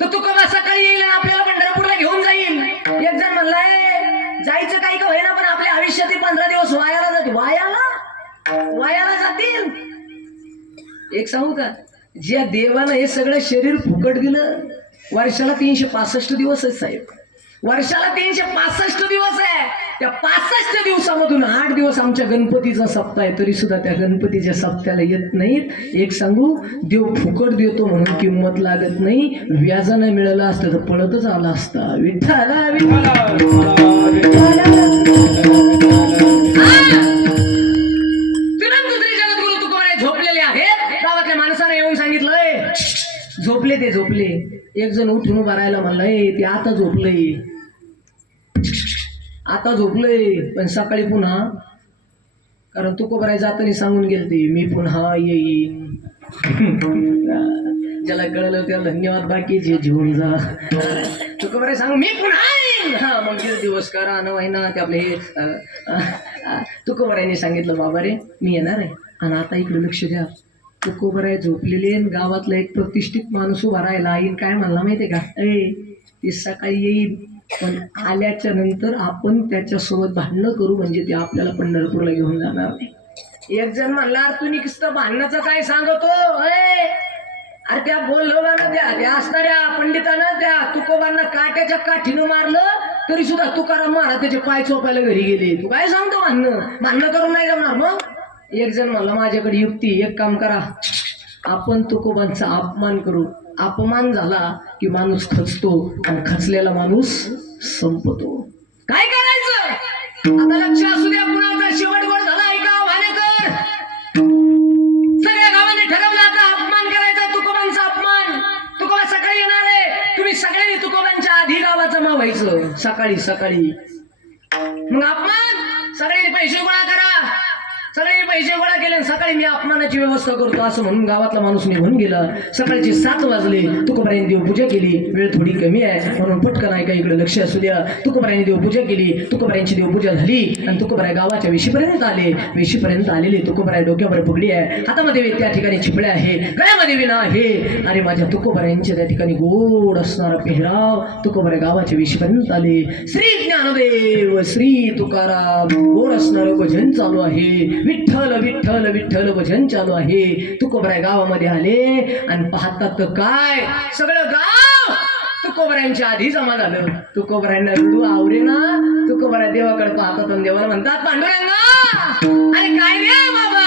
तर तुकोबा सकाळी येईल आणि आपल्याला पंढरपूरला घेऊन जाईल. एक जण म्हणलाय जायचं काही का होईना पण आपल्या आयुष्यातील 15 दिवस वायाला जातील. वायाला जातील. एक सांगू का, ज्या देवानं हे सगळं शरीर फुकट दिलं, वर्षाला 365 दिवस आहे साहेब. वर्षाला 365 दिवस आहे. त्या 65 दिवसामधून 8 दिवस आमच्या गणपतीचा सप्ताह आहे, तरी सुद्धा त्या गणपतीच्या सप्त्याला येत नाहीत. एक सांगू, देव फुकट देतो म्हणून किंमत लागत नाही. व्याजानं मिळालं असतं तर पळतच आला असता. विठ्ठला झोपलेले आहेत. गावातल्या माणसाने येऊन सांगितलंय झोपले. ते झोपले. एक जण उठून उभा राहायला म्हणलंय ते आता झोपलंय, आता झोपलंय. पण सकाळी पुन्हा, कारण तुकोबाराय जाताना सांगून गेलते मी पुन्हा येईन. ज्याला कळलं त्याला धन्यवाद, बाकी जे घेऊन जा. तुकोबाराय सांग मी पुन्हा येईन. हा मग दिवस करा न वाहिना ते आपले. तुकोबारायने सांगितलं बाबा रे मी येणार आहे. आणि आता इकडे लक्ष द्या. तुकोबाराय झोपलेले. गावातला एक प्रतिष्ठित माणूस उभा राहिला. आईन काय म्हणला माहितीये का, ते सकाळी येईल पण आल्याच्या नंतर आपण त्याच्यासोबत भांडणं करू, म्हणजे ते आपल्याला पंढरपूरला घेऊन जाणार नाही. एक जण म्हणला तू नुसतं भांडणाचं काय सांगतो. अरे त्या बोललोगानं त्या असणाऱ्या पंडितानं त्या तुकोबांना काट्याच्या काठीनं मारलं तरी सुद्धा तुकाराम महाराज त्याचे पाय चोपायला घरी गेले. तू काय सांगतो, भांडणं करून नाही जमणार. मग एक जण म्हणला माझ्याकडे युक्ती, एक काम करा आपण तुकोबांचा अपमान करू. अपमान झाला की माणूस खचतो आणि खचलेला माणूस संपतो. काय करायचं, आता लक्ष असू द्या, कुणाचा शेवट गोड झाला ऐका वानेकर. सगळ्या गावाने ठरवलं आता अपमान करायचा, तुकोबांचा अपमान. तुकोबा सकाळी येणार आहे, तुम्ही सगळ्यांनी तुकोबांच्या आधी गावात जमा व्हायचं सकाळी सकाळी. मग अपमान, सगळ्यांनी पैसे गोळा करा. सगळे पैसे गोळा केले, सकाळी मी अपमानाची व्यवस्था करतो असं म्हणून गावातला माणूस निघून गेला. सकाळचे 7 वाजले, तुकोबारायांनी देवपूजा केली. वेळ थोडी कमी आहे म्हणून पटकन ऐका, इकडे लक्ष असू द्या. तुकोबारायांनी देवपूजा केली, तुकोबारायांची देवपूजा झाली आणि तुकोबाराय गावाच्या वेशीपर्यंत आले. वेशीपर्यंत आलेले तुकोबाराय डोक्यावर पगडी आहे, हातामध्ये त्या ठिकाणी चिपळे आहे, गळ्यामध्ये विना आहे. अरे माझ्या तुकोबारायांच्या त्या ठिकाणी गोड असणारा पेहराव. तुकोबाराय गावाच्या वेशीपर्यंत आले. श्री ज्ञानदेव श्री तुकाराम गोड असणारं भजन चालू आहे. विठ्ठल विठ्ठल विठ्ठल भजन चालू आहे. तुकोबराय गावामध्ये आले आणि पाहतात तर काय, सगळं गाव तुकोबरायांच्या आधी जमा झालं. तुकोबरायांना रडू आवरे ना. तुकोबराय देवाकडे पाहतात आणि देवाला म्हणतात, पांडुरंगा अरे काय रे बाबा,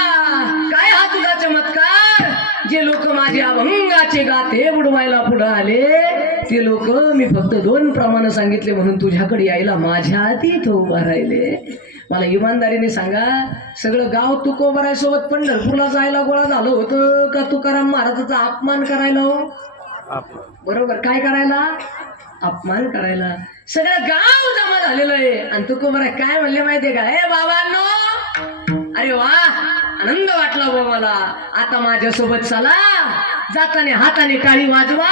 काय हा तुझा चमत्कार. जे लोक माझे अभंगाचे गाते उडवायला पुढे आले ते लोक मी फक्त 2 प्रमाण सांगितले म्हणून तुझ्याकडे यायला माझ्या आधी इथं उभा राहिले. मला इमानदारीने सांगा, सगळं गाव तुकोबरायसोबत पंढरपूरला जायला गोळा झालं होतं का तुकाराम महाराजाचा अपमान करायला? हो बरोबर, काय करायला? अपमान करायला. सगळं गाव जमा झालेलं आहे आणि तुकोबराय काय म्हणले माहितीये का, हे बाबांनो अरे वा आनंद वाटला बा मला, आता माझ्यासोबत चला, जाताना हाताने टाळी वाजवा,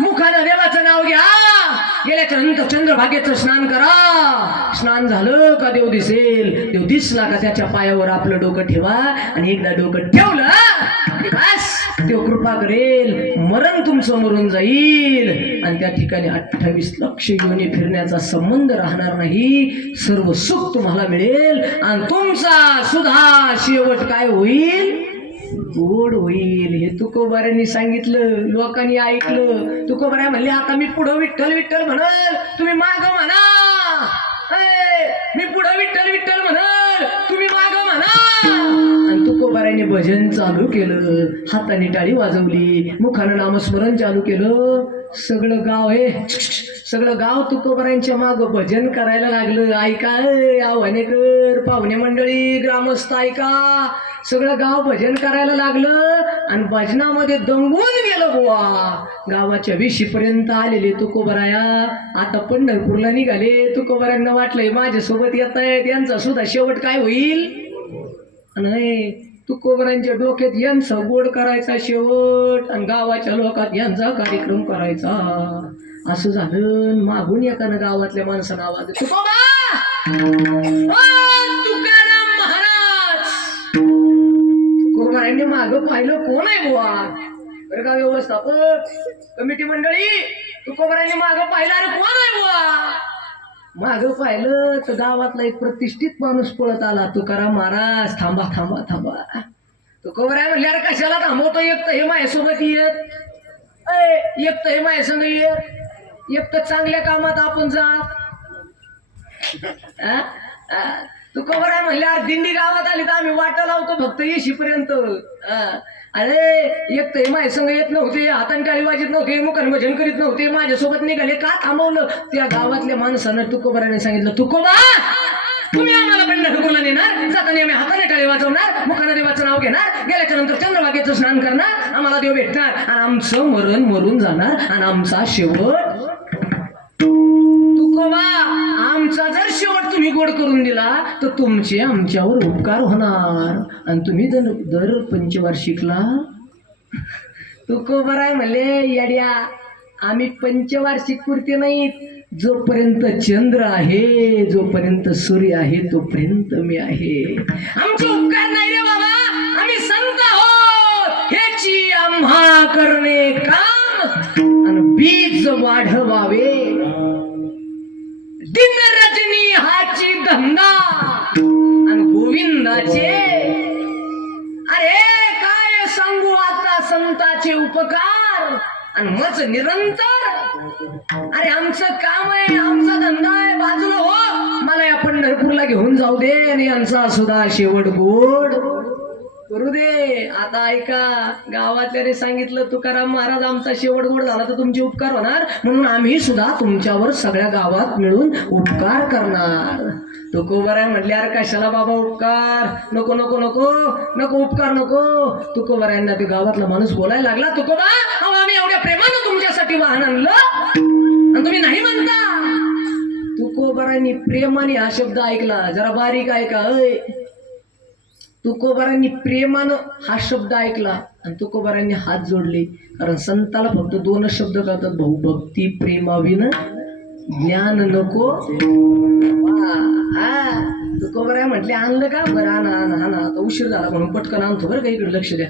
मुखानं देवाचं नाव घ्या, गेल्याच्या नंतर चंद्रभागेचं स्नान करा. स्नान झालं का देव दिसेल, देव दिसला का त्याच्या पायावर आपलं डोकं ठेवा आणि एकदा डोकं ठेवलं बस देव कृपा करेल, मरण तुमचं मरून जाईल आणि त्या ठिकाणी 28 लक्ष योनी फिरण्याचा संबंध राहणार नाही. सर्व सुख तुम्हाला मिळेल आणि तुमचा सुद्धा शेवट काय होईल, गोड होईल. हे तुकोबारायांनी सांगितलं, लोकांनी ऐकलं. तुकोबाराय म्हणले आता मी पुढं विठ्ठल विठ्ठल म्हणल, तुम्ही माग म्हणा. मी पुढं विठ्ठल विठ्ठल म्हणल, तुम्ही माग म्हणा. आणि तुकोबारायांनी भजन चालू केलं, हाताने टाळी वाजवली, मुखानं नामस्मरण चालू केलं. सगळं गाव सगळं गाव तुकोबारायांच्या माग भजन करायला लागलं. ऐका आव्हानेकर, पाहुणे मंडळी, ग्रामस्थ ऐका, सगळं गाव भजन करायला लागलं आणि भजनामध्ये दंगून गेलं बुवा. गावाच्या वेशीपर्यंत आलेले तुकोबाराया आता पंढरपूरला निघाले. तुकोबारायांना वाटलंय माझ्यासोबत येत आहेत, यांचा सुद्धा शेवट काय होईल. नाही, तुकोबारायांच्या डोक्यात यांचा गोड करायचा शेवट आणि गावाच्या लोकात यांचा कार्यक्रम करायचा. असं झालं. मागून एकानं गावातल्या माणसानं आवाज, तुकोबा तुकाराम महाराज. तुकोबारायांनी मागं पाहिलं, कोण आहे बुवा. बरं का व्यवस्थापक, कमिटी मंडळी, तुकोबारायांनी मागं पाहिलं, अरे कोण आहे बुवा. मागं पाहिलं तर गावातला एक प्रतिष्ठित माणूस पळत आला. तुकाराम महाराज थांबा थांबा थांबा. तुकोबाराय म्हणले, अरे कशाला थांबवतो, एक तर हे माझ्यासोबत येत, एक तर हे माझ्या संग येत, एक तर चांगल्या कामात आपण जात. तुकोबाराय म्हणले, अरे दिंडी गावात आली तर आम्ही वाटा लावतो फक्त येशीपर्यंत. अरे एक तर हे माझ्या संग येत नव्हते, हाताने टाळी वाजत नव्हते, मुखाने भजन करीत नव्हते, माझ्यासोबत निघाले, का थांबवलं. त्या गावातल्या माणसानं तुकोबाराने सांगितलं, तुकोबा तुम्ही आम्हाला पंढरपूरला नेणार, जाताना आम्ही हाताने टाळी वाजवणार, मुखाने देवाचं नाव घेणार, गेल्याच्या नंतर चंद्रभागेचं स्नान करणार, आम्हाला देव भेटणार आणि आमचं मरण मरून जाणार आणि आमचा शेवट. तुकोबा आमचा जर शेवट तुम्ही गोड करून दिला तर तुमचे आमच्यावर उपकार होणार आणि तुम्ही दर पंचवार्षिकला. तुकोबाराय म्हणले, येड्या आम्ही पंचवार्षिक पुरते नाहीत, जोपर्यंत चंद्र आहे, जोपर्यंत सूर्य आहे तोपर्यंत मी आहे. आमचे उपकार नाही रे बाबा, आम्ही संत आहोत, ह्याची आम्हा करणे काम आणि बीज वाढवावे. दिन रजनी हाची धंदा आणि गोविंदाचे. अरे काय सांगू आता संताचे उपकार आणि मच निरंतर. अरे आमचं काम आहे, आमचा धंदा आहे, बाजूला हो, मला या पंढरपूरला घेऊन जाऊ दे आणि यांचा सुद्धा शेवट गोड. करू दे. आता ऐका, गावातल्याने सांगितलं तुकाराम महाराज आमचा शेवट गोड झाला तर तुमचे उपकार होणार, म्हणून आम्ही सुद्धा तुमच्यावर सगळ्या गावात मिळून उपकार करणार. तुकोबराय म्हटले, अरे कशाला बाबा उपकार, नको नको नको नको उपकार नको. तुकोबरायांना ते गावातला माणूस बोलायला लागला, तुकोबा अहो आम्ही एवढ्या प्रेमानं तुमच्यासाठी वाहन आणलं आणि तुम्ही नाही म्हणता. तुकोबरायांनी प्रेमाने हा शब्द ऐकला. जरा बारीक ऐका. तुकोबारांनी प्रेमानं हा शब्द ऐकला आणि तुकोबारांनी हात जोडले. कारण संताला फक्त दोनच शब्द कळतात, भाऊ, भक्ती प्रेमाविन ज्ञान नको. तुकोबाराय म्हटले, आणलं का? बरं आणा आता उशीर झाला म्हणून पटकन आणतो बरं का, इकडे लक्ष द्या.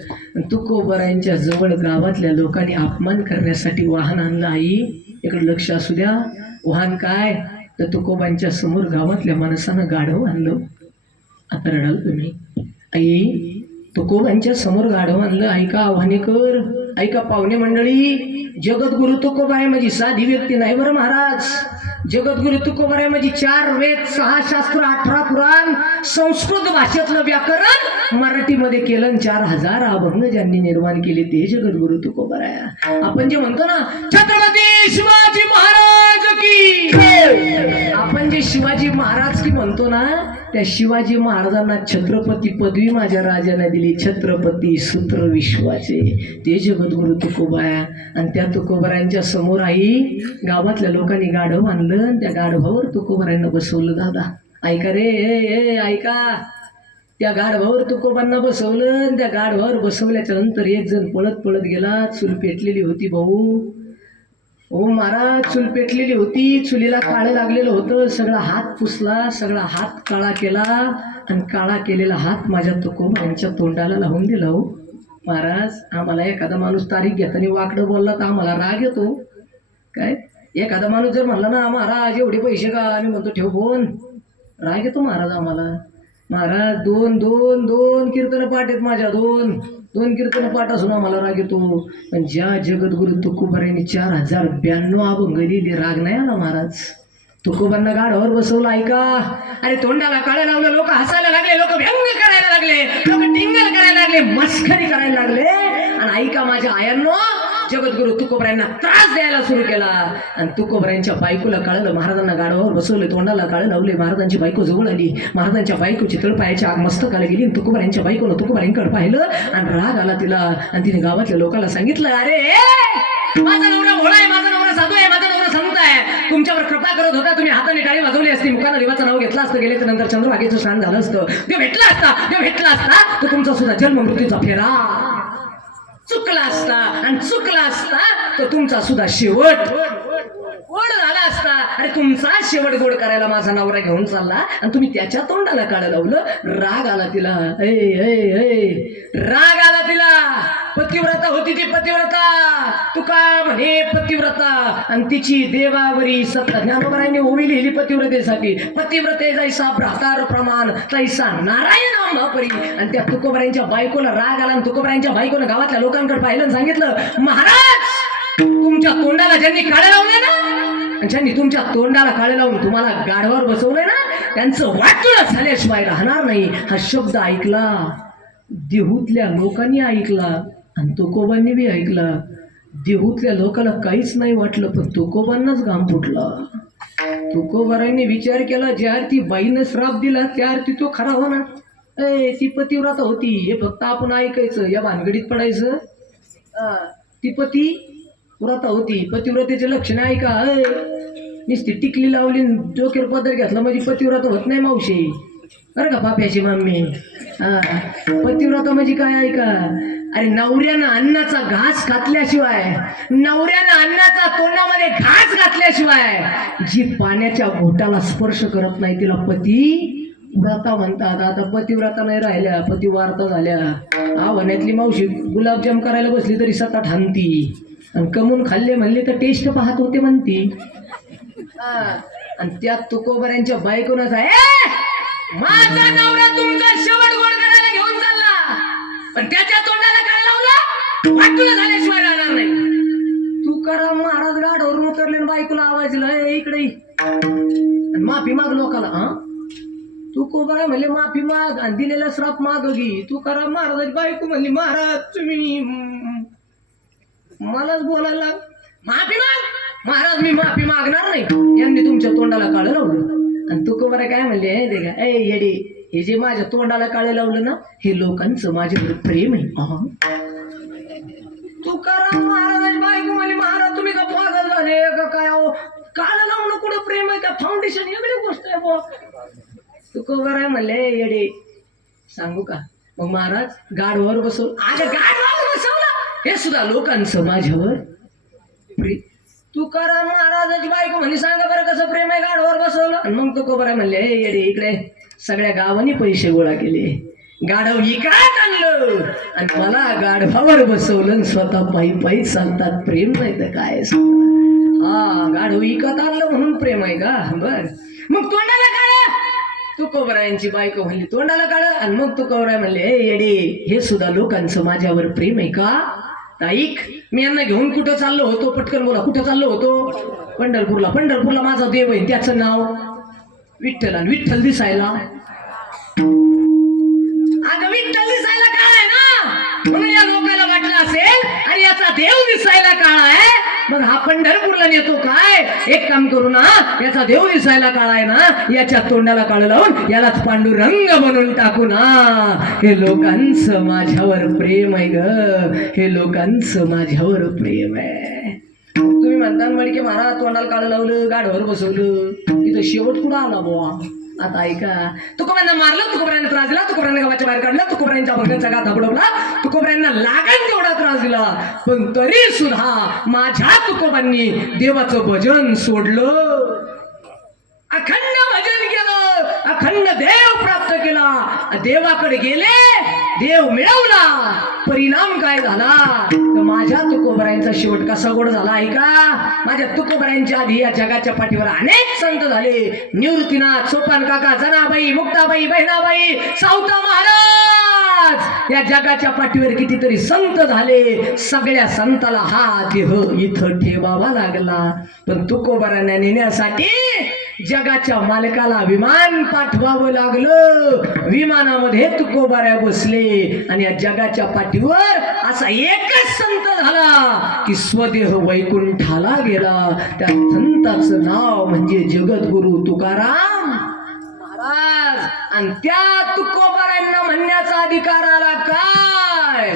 तुकोबारायांच्या जवळ गावातल्या लोकांनी अपमान करण्यासाठी वाहन आणलं. आई इकडे लक्ष असू द्या. वाहन काय तर तुकोबांच्या समोर गावातल्या माणसानं गाढव आणलं. आता रडाल तुम्ही. आई तुकोबांच्या समोर गाढव आणलं. ऐका आव्हानेकर, ऐका पाहुणे मंडळी, जगद्गुरु तुकोबा आहे माझी साधी व्यक्ती नाही बरं महाराज. जगद्गुरु तुकोबा आहे माझी 4 वेद 6 शास्त्र 18 पुराण संस्कृत भाषेतलं व्याकरण मराठीमध्ये केलं. 4000 अभंग ज्यांनी निर्माण केले ते जगद्गुरु तुकोबा आहे. आपण जे म्हणतो ना छत्रपती शिवाजी महाराज की, आपण जे शिवाजी महाराज की म्हणतो ना, त्या शिवाजी महाराजांना छत्रपती पदवी माझ्या राजाने दिली. छत्रपती सूत्र विश्वाचे ते जगद्गुरु तुकोबा. आणि त्या तुकोबारांच्या समोर आई गावातल्या लोकांनी गाढव आणलं. त्या गाढवावर तुकोबारांना बसवलं. दादा ऐका रे, ऐका. त्या गाढवावर तुकोबांना बसवलं. त्या गाढवावर बसवल्याच्या नंतर एक जण पळत पळत गेला. चूल पेटलेली होती भाऊ. ओ महाराज, चूल पेटलेली होती, चुलीला काळं लागलेलं होतं. सगळा हात पुसला, सगळा हात काळा केला आणि काळा केलेला हात माझ्या तुकोबांच्या तोंडाला लावून दिला. हो महाराज, आम्हाला एखादा माणूस तारीख घेताना वाकडं बोलला तर आम्हाला राग येतो काय. एखादा माणूस जर म्हणला ना महाराज एवढे पैसे का, आम्ही म्हणतो ठेव फोन, राग येतो महाराज आम्हाला. महाराज दोन कीर्तन पाठ आहेत माझ्या, दोन कीर्तन पाठ असून आम्हाला राग येतो. पण ज्या जगद्गुरु तुकोबारांनी 4092 अभंग लिहिली, राग नाही आला महाराज. तुकोबांना गाढवावर बसवलं. ऐका, अरे तोंडाला काळं लावलं, लोक हसायला लागले, लोक व्यंग करायला लागले, लोक टिंगल करायला लागले, मस्करी करायला लागले. आणि ऐका माझ्या आयांनो, जगद्गुरु तुकोबारांना त्रास द्यायला सुरू केला. आणि तुकोबारांच्या बायकोला कळलं, महाराजांना गाढवावर बसवले, तोंडाला काळं लावले. महाराजांची बायको जवळ आली. महाराजांच्या बायकोची तळपायाच्या आग मस्तकाला गेली. तुकोबारांच्या बायकोनं तुकोबारांकडे पाहिलं आणि राग आला तिला. आणि तिने गावातल्या लोकांना सांगितलं, अरे माझा नवरा भोळा आहे, माझा नवरा साधू आहे, माझा नवरा संत आहे, तुमच्यावर कृपा करत होता, तुम्ही हाताने टाळी वाजवली असती, मुखानं देवाचं नाव घेतलं असतं, गेल्याच्या नंतर चंद्रभागेचं स्नान झालं असतं, देव भेटला असता तर तुमचा सुद्धा जन्म मृत्यूचा फेरा चुकला असता. आणि चुकला असता तर तुमचा सुद्धा शेवट गोड झाला असता. अरे तुमचा शेवट गोड करायला माझा नवरा घेऊन चालला आणि तुम्ही त्याच्या तोंडाला काळं लावलं. राग आला तिला. राग आला तिला. पतिव्रता होती ती, पतिव्रता. तुका म्हणे पतिव्रता. आणि तिची देवावरी सत्ता ज्ञानोबरांनी ओवी लिहिली पतिव्रतेसाठी. पतिव्रते जैसा भ्रातार प्रमाण तैसा नारायण अंबापरी. आणि त्या तुकोबरांच्या बायकोला राग आला आणि तुकोबरांच्या बायकोनं गावातल्या लोकांकडे पाहिलं आणि सांगितलं, महाराज तुमच्या तोंडाला ज्यांनी काळे लावले ना, आणि ज्यांनी तुमच्या तोंडाला काळे लावून तुम्हाला गाढवावर बसवलंय ना, त्यांचं वाटून झाल्याशिवाय राहणार नाही. हा शब्द ऐकला, देहूतल्या लोकांनी ऐकला आणि तुकोबांनी बी ऐकला. देहूतल्या लोकांना काहीच नाही वाटलं, पण तुकोबांनाच घाम फुटला. तुकोबारांनी विचार केला, ज्या ती बाईनं श्राप दिला त्या अर्थी तो खरा होणार. ती पतिव्रता होती हे फक्त आपण ऐकायचं, या भानगडीत पडायचं. ती पतिव्रता होती. पतिव्रतेचे लक्षण ऐका. नुसती टिकली लावली, डोक्यावर पदर घेतला म्हणजे पतिव्रता होत नाही मावशी, बरं का पाप्याची मम्मी. पतिव्रता म्हणजे काय ऐका. अरे नवऱ्यानं अन्नाचा घास घातल्याशिवाय, नवऱ्यानं अन्नाचा तोंडामध्ये घास घातल्याशिवाय जी पाण्याच्या घोटाला स्पर्श करत नाही तिला पतिव्रता म्हणतात. आता पतिव्रता नाही राहिल्या, पतिवार्ता झाल्या. आव्हानातली मावशी गुलाबजाम करायला बसली तरी 7-8 हाणती आणि कमून खाल्ले म्हणले तर टेस्ट पाहत होते म्हणती. आणि त्यात तुकोबारांच्या बायकोनच आहे, माझा नवरा तुमचा शेवट गोड करायला घेऊन चालला, पण त्याच्या तोंडाला काय लावलं, वाटून झाल्याशिवाय राहणार नाही. तुकाराम महाराज गाढवरून उतरले, बायकोला आवाज दिला, इकडे माफी माग लोकाला. तुकोबराय म्हणले माफी माग आणि दिलेला श्राप माग घे. तुकाराम महाराजाची बायको म्हणली महाराज तुम्ही मलाच बोलायला माफी माग. महाराज मी माफी मागणार नाही. यांनी तुमच्या तोंडाला काळं लावलं. आणि तुकोबराय काय म्हणले ते का ए येडे हे जे माझ्या तोंडाला काळं लावलं ना हे लोकांचं माझ्यावर प्रेम आहे. तुकाराम महाराजाची बायको म्हणली महाराज तुम्ही का पागल झाले का काय हो काळं लावणं कुठं प्रेम आहे का फाउंडेशन वेगळी गोष्ट आहे बुवा. तुकोबराय म्हणले येडे सांगू का मग महाराज गाडवर बसव. अगं गाडवर बसवलं हे सुद्धा लोकांचं माझ्यावर प्रेम. तुकाराम महाराजाची बायको म्हणली सांगा बरं कसं प्रेम आहे गाडवर बसवलं. आणि मग तुकोबराय म्हणले येडे इकडे सगळ्या गावांनी पैसे गोळा केले गाढव इकडे आणलं आणि मला गाढवावर बसवलं स्वतः पायी पायी चालतात प्रेम नाही तर काय. हा गाढव इकत आणलं म्हणून प्रेम आहे का बर. मग तोंडाला काळ तुकोबरायांची बायको म्हणली तोंडाला काळ. आणि मग तुकोबराय म्हणले ए येडे हे सुद्धा लोकांचं माझ्यावर प्रेम आहे का. ऐक मी यांना घेऊन कुठं चाललो होतो पटकन बोला कुठं चाललो होतो पंढरपूरला. पंढरपूरला माझा देव आहे त्याचं नाव विठ्ठल. आणि विठ्ठल दिसायला अगं विठ्ठल दिसायला काळ आहे ना म्हणून या लोकांना वाटलं असेल आणि याचा देव दिसायला काळ आहे मग हा पंढरपूरला नेतो काय. एक काम करू ना याचा देव दिसायला काळ आहे ना याच्या तोंडाला काळ लावून यालाच पांडुरंग बनवून टाकू ना. हे लोकांचं माझ्यावर प्रेम आहे ग हे लोकांचं माझ्यावर प्रेम आहे. तुम्ही म्हणता मडके महाराज तोंडाला काळ लावलं गाढवर बसवलं इथं शेवट कुठं आला बुवा. आता ऐका तुकोबरायांना मारलं तुकोबरायांना त्रास दिला तुकोबरायांना गावाच्या बाहेर काढला तुकोबरायांच्या भक्तांचा गाथा बुडवला तुकोबरायांना लागण तेवढा त्रास दिला पण तरी सुद्धा माझ्या तुकोबांनी देवाचं भजन सोडलं. अखंड भजन केलं अखंड देव प्राप्त केला. देवाकडे गेले देव मिळवला. परिणाम काय झाला तर माझ्या तुकोबरायांचा शेवट कसा गोड झाला ऐका. माझ्या तुकोबरायांच्या आधी या जगाच्या पाठीवर अनेक संत झाले. निवृत्तीनाथ सोपान काका जनाबाई मुक्ताबाई बहिणाबाई सावता महाराज या जगाच्या पाठीवर कितीतरी संत झाले. सगळ्या संताला हा देह इथं ठेवावा लागला. पण तुकोबरायांना नेण्यासाठी जगाच्या मालकाला विमान पाठवावं लागलं. विमानामध्ये तुकोबराय बसले आणि या जगाच्या पाठीवर असा एकच संत झाला की स्वदेह वैकुंठाला गेला. त्या संताचं नाव म्हणजे जगद्गुरु तुकाराम महाराज. आणि त्या तुकोबरायांना म्हणण्याचा अधिकार आला काय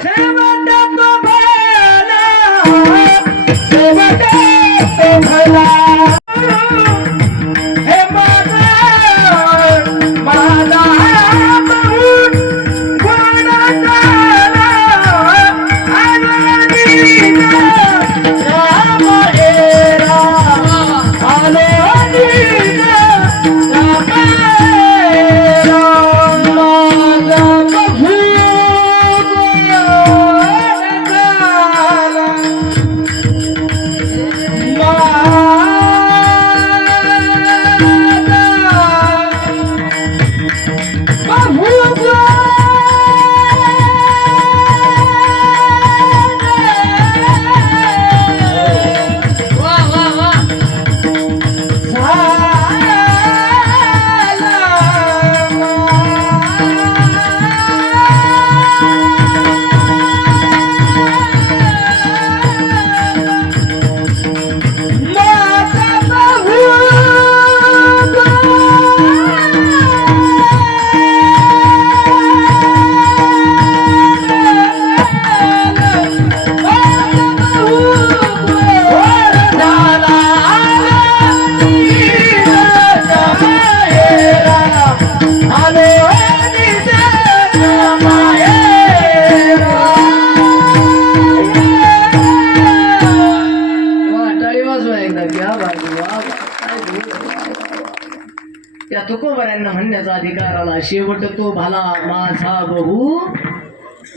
त्या तुकोबरायांना म्हणण्याचा अधिकार आला. शेवट तो भाला माझा बहु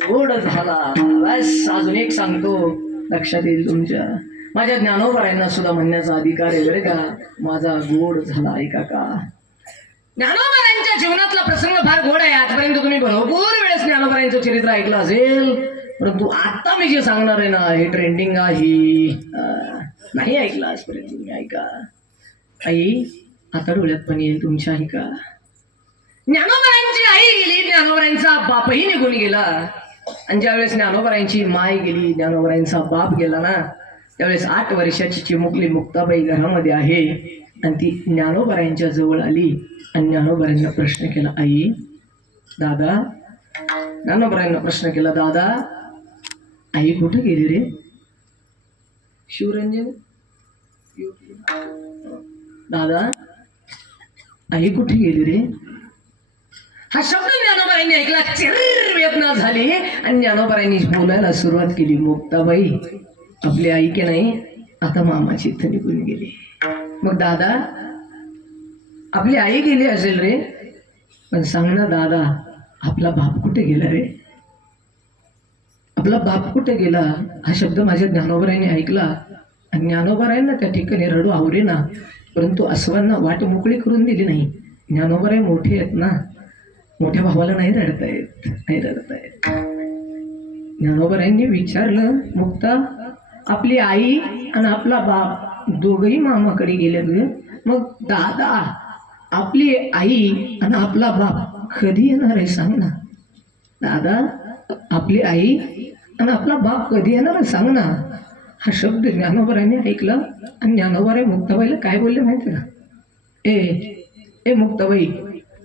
गोड झाला. बस अजून एक सांगतो लक्षात येईल तुमच्या. माझ्या ज्ञानोबरायांना सुद्धा म्हणण्याचा अधिकार आहे बरे का माझा गोड झाला. ऐका का ज्ञानोबरायांच्या जीवनातला प्रसंग फार गोड आहे. आजपर्यंत तुम्ही भरपूर वेळेस ज्ञानोबरायांचं चरित्र ऐकलं असेल परंतु आता मी जे सांगणार आहे ना हे ट्रेंडिंग आहे. नाही ऐकलं आजपर्यंत तुम्ही. ऐका आई आता डोळ्यात पण येईल तुमच्या. ऐका ज्ञानोबरांची आई गेली, ज्ञानोबरांचा बापही निघून गेला. आणि ज्यावेळेस ज्ञानोबरांची माय गेली, ज्ञानोबरांचा बाप गेला ना, त्यावेळेस 8 वर्षाची चिमुकली मुक्ताबाई घरामध्ये आहे. आणि ती ज्ञानोबरांच्या जवळ आली आणि ज्ञानोबरांना प्रश्न केला, आई दादा, ज्ञानोबरांना प्रश्न केला, दादा आई कुठे गेली रे? शिवरंजन, दादा आई कुठे गेली रे? हा शब्द ज्ञानोबरांनी ऐकला, वेदना झाली आणि ज्ञानोबरांनी बोलायला सुरुवात केली, मुक्ताबाई आपली आई की नाही आता मामाची इथं निघून गेली. मग दादा आपली आई गेली असेल रे, पण सांग ना दादा आपला बाप कुठे गेला रे? आपला बाप कुठे गेला? हा शब्द माझ्या ज्ञानोबरांनी ऐकला आणि ज्ञानोबरांना त्या ठिकाणी रडू आवरेना, परंतु अस्वांना वाट मोकळी करून दिली नाही. ज्ञानोबराय मोठे आहेत ना, मोठ्या भावाला नाही रडता येत, नाही रडता येत. ज्ञानोबरांनी विचारलं, मुक्ता आपली आई आणि आपला बाप दोघही मामाकडे गेले, मग दादा आपली आई आणि आपला बाप कधी येणार आहे सांग ना? दादा आपली आई आणि आपला बाप कधी येणार आहे सांग ना? हा शब्द ज्ञानोबरांनी ऐकला आणि ज्ञानोबराय मुक्ताबाईला काय बोलले माहिती का? ए मुक्ताबाई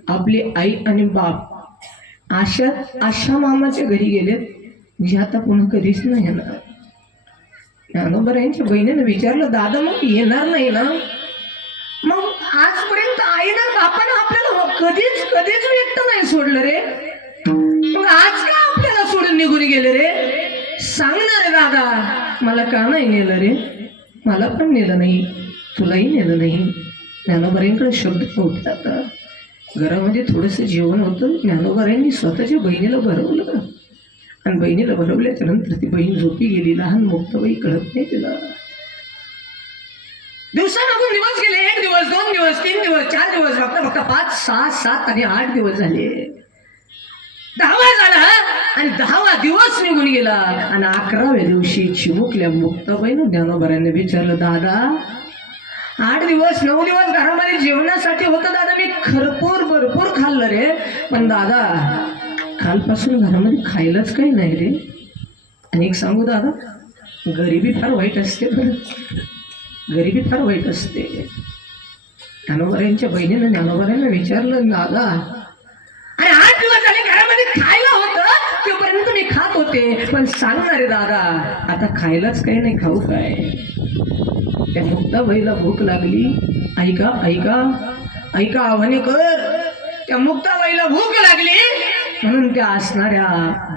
आपली आई आणि बाप अशा मामाच्या घरी गेलेत जे आता पुन्हा कधीच नाही येणार. ज्ञानोबरांच्या बहिणीने विचारलं, दादा मग येणार नाही ना? मग आजपर्यंत आईनं बापानं आपल्याला कधीच कधीच व्यक्त नाही सोडलं रे, मग आज का आपल्याला सोडून निघून गेले रे? सांग ना रे दादा, मला का नाही नेलं रे? मला पण नेलं नाही, तुलाही नेलं नाही. ज्ञानोबरांकडे शब्द नव्हते. आता घरामध्ये थोडंसं जेवण होतं, ज्ञानोबरांनी स्वतःच्या बहिणीला भरवलं आणि बहिणीला भरवल्याच्या नंतर ती बहीण झोपी गेली. लहान मुक्ताबाई कळत नाही तिला. दिवसामागून दिवस गेले, 1 दिवस 2 दिवस 3 दिवस 4 दिवस, फक्त 5 6 7 आणि 8 दिवस झाले. 10वा झाला आणि 10वा दिवस निघून गेला आणि 11व्या दिवशी चिमुकल्या मुक्ताबाईनं ज्ञानोबरांनी विचारलं, दादा 8 दिवस 9 दिवस घरामध्ये जेवणासाठी होतं दादा, मी भरपूर खाल्लं रे, पण दादा कालपासून घरामध्ये खायलाच काही नाही रे. आणि एक सांगू दादा, गरिबी फार वाईट असते बरं, गरिबी फार वाईट असते. ज्ञानोबरांच्या बहिणीनं ज्ञानोबरांना विचारलं, दादा अरे 8 दिवस झाले घरामध्ये खायला होतं, तोपर्यंत मी खात होते, पण सांग ना रे दादा आता खायलाच काही नाही, खाऊ काय? त्या मुक्ताबाईला भूक लागली. ऐका ऐका ऐका आव्हाने कर, त्या मुक्ताबाईला भूक लागली म्हणून त्या असणाऱ्या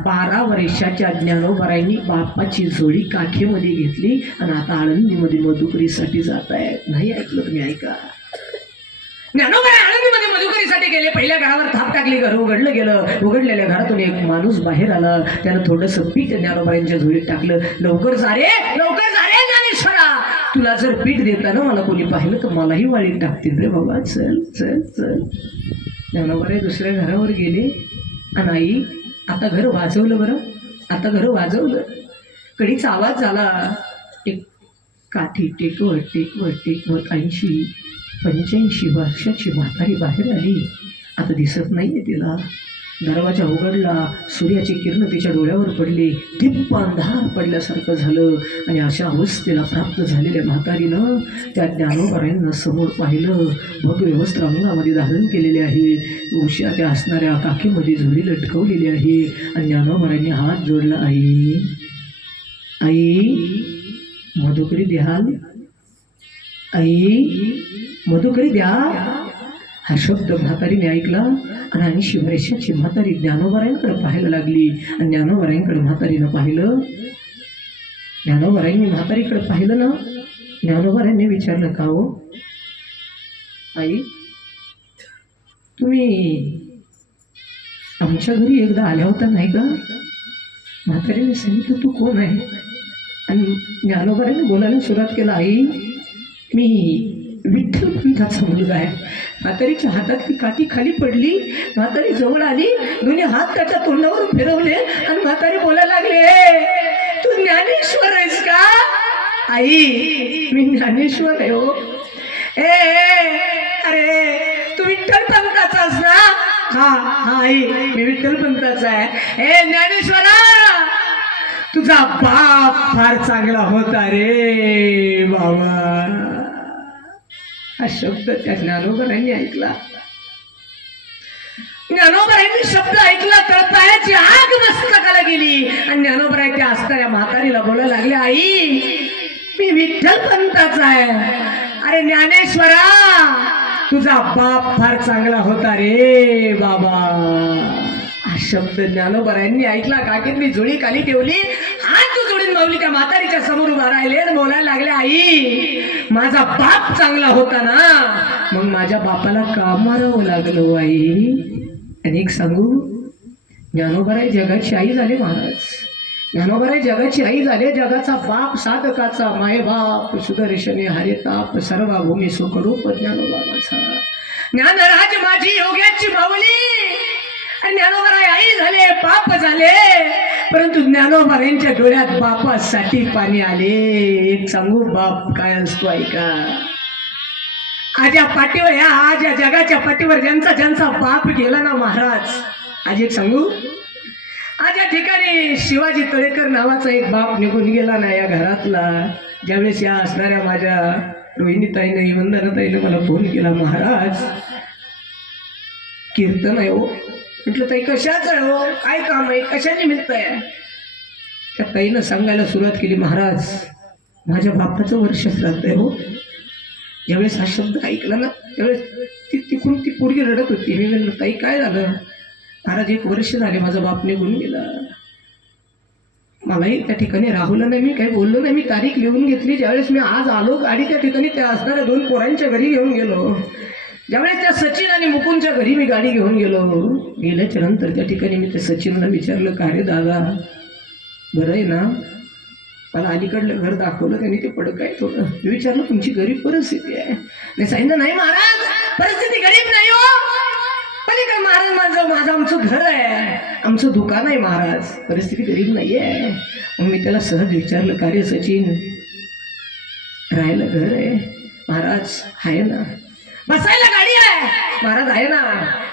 12 वर्षाच्या ज्ञानोबरांनी बापाची जोडी काखेमध्ये घेतली आणि आता आळंदीमध्ये मधुकरीसाठी जात आहेत. नाही ऐकलं तुम्ही? ऐका, ज्ञानोबराय आळंदीमध्ये मधुकरीसाठी गेले. पहिल्या घरावर थाप टाकली, घर उघडलं गेलं. उघडलेल्या घरातून एक माणूस बाहेर आला, त्यानं थोडंसं पीठ ज्ञानोबरांच्या झोळीत टाकलं. लवकर जा रे ज्ञानेश्वरा, तुला जर पीठ देताना मला कोणी पाहिलं तर मलाही वाळीत टाकतील रे बाबा, चल चल चल. ज्ञानोबराय दुसऱ्या घरावर गेले आणि आई आता घर वाजवलं बरं, आता घर वाजवलं. कडीचा आवाज झाला. एक काठी टेकवत 80-85 वर्षाची म्हातारी बाहेर आली. आता दिसत नाहीये तिला. दरवाजा उघडला, सूर्याची किरण तिच्या डोळ्यावर पडली, दिप्प अंधार पडल्यासारखं झालं आणि अशा अवस्थेला प्राप्त झालेल्या म्हातारीनं त्या ज्ञानोबरांना समोर पाहिलं. भव्य वस्त्र अंगामध्ये धारण केलेले आहे, उशा त्या असणाऱ्या काखेमध्ये झोळी लटकवलेली आहे आणि ज्ञानोबरांनी हात जोडला, आई आई मधुकरी द्याल, आई मधुकरी द्या. हा शब्द म्हातारीने ऐकला आणि 80 वर्षाची म्हातारी ज्ञानोबरांकडे पाहायला लागली आणि ज्ञानोबरांकडे म्हातारीनं पाहिलं. ज्ञानोबरांनी म्हातारीकडे पाहिलं ना, ज्ञानोबरांनी विचारलं, का हो आई तुम्ही आमच्या घरी एकदा आल्या होता नाही का? म्हातारीने सांगितलं, तू कोण आहे? आणि ज्ञानोबरांनी बोलायला सुरुवात केला, आई मी विठ्ठल पंताचा मुलगा आहे. म्हातारीच्या हातातली काठी खाली पडली. म्हातारी जवळ आली, दोन्ही हात त्याच्या तोंडावर फिरवले आणि म्हातारी बोलायला लागले, तू ज्ञानेश्वर आहेस का? आई मी ज्ञानेश्वर आहे हो. अरे तू विठ्ठल पंताचाच ना? हा हा आई मी विठ्ठल पंताचा आहे. ए ज्ञानेश्वरा तुझा बाप फार चांगला होता रे बाबा. हा शब्द त्या ज्ञानोबरांनी ऐकला. ज्ञानोबरांनी शब्द ऐकला तर पायाची आग मस्तकाला गेली आणि ज्ञानोबराय त्या असणाऱ्या म्हातारीला बोलायला लागले, आई मी विठ्ठल पंताचा आहे. अरे ज्ञानेश्वरा तुझा बाप फार चांगला होता रे बाबा. हा शब्द ज्ञानोबरांनी ऐकला. काकीतली जुळी खाली ठेवली, हात जोडून माऊली त्या म्हातारीच्या समोर उभा राहिले आणि बोलायला लागले, आई माझा बाप चांगला होता ना, मग माझ्या बापाला का मारावं लागलं आई. आणि एक सांगू, ज्ञानोबराय जगाची आई झाले महाराज. ज्ञानोबराय जगाची आई झाले. जगाचा बाप साधकाचा माय बाप सुदर्शने हरे ताप सर्वा भूमी सुखरूप ज्ञानोबा माझा. ज्ञानराज माझी योग्याची माऊली. आणि ज्ञानोबराय आई झाले, बाप झाले, परंतु ज्ञानोबरायांच्या डोळ्यात बापासाठी पाणी आले. एक सांगू, बाप काय असतो ऐका. आज या पाठीवर, आज या जगाच्या पाठीवर ज्यांचा ज्यांचा बाप गेला ना महाराज, आज एक सांगू, आज या ठिकाणी शिवाजी तळेकर नावाचा एक बाप निघून गेला ना या घरातला. ज्यावेळेस या असणाऱ्या माझ्या रोहिणीताईने वंदनाताईने मला फोन केला, महाराज कीर्तन आहे हो. म्हटलं ताई कशाच आहे हो, काय काम आहे, कशा निमित्त आहे. त्या ताईनं सांगायला सुरुवात केली, महाराज माझ्या बापाचं वर्ष श्राद्ध आहे हो. ज्यावेळेस हा शब्द ऐकला ना त्यावेळेस तिकडून ती पोरगी रडत होती. मी म्हणलं ताई काय झालं. महाराज 1 वर्ष झाले माझा बाप निघून गेला. मलाही त्या ठिकाणी राहुलं नाही, मी काही बोललो नाही. मी तारीख लिहून घेतली. ज्यावेळेस मी आज आलो गाडी त्या ठिकाणी त्या असणाऱ्या 2 पोरांच्या घरी घेऊन गेलो. ज्यावेळेस त्या सचिन आणि मुकुंदच्या घरी मी गाडी घेऊन गेलो, गेल्याच्या नंतर त्या ठिकाणी मी त्या सचिनला विचारलं, का रे दादा बरं आहे ना. मला अलीकडलं घर दाखवलं त्यांनी, ते पडक आहे थोडं. मी विचारलं तुमची गरीब परिस्थिती आहे. नाही सांगितलं, नाही महाराज परिस्थिती गरीब नाही हो, पण काय महाराज माझं आमचं घर आहे, आमचं दुकान आहे महाराज, परिस्थिती गरीब नाही आहे. मग मी त्याला सहज विचारलं, का रे सचिन राहायला घर आहे. महाराज आहे ना. बसायला गाडी आहे महाराज आहे ना.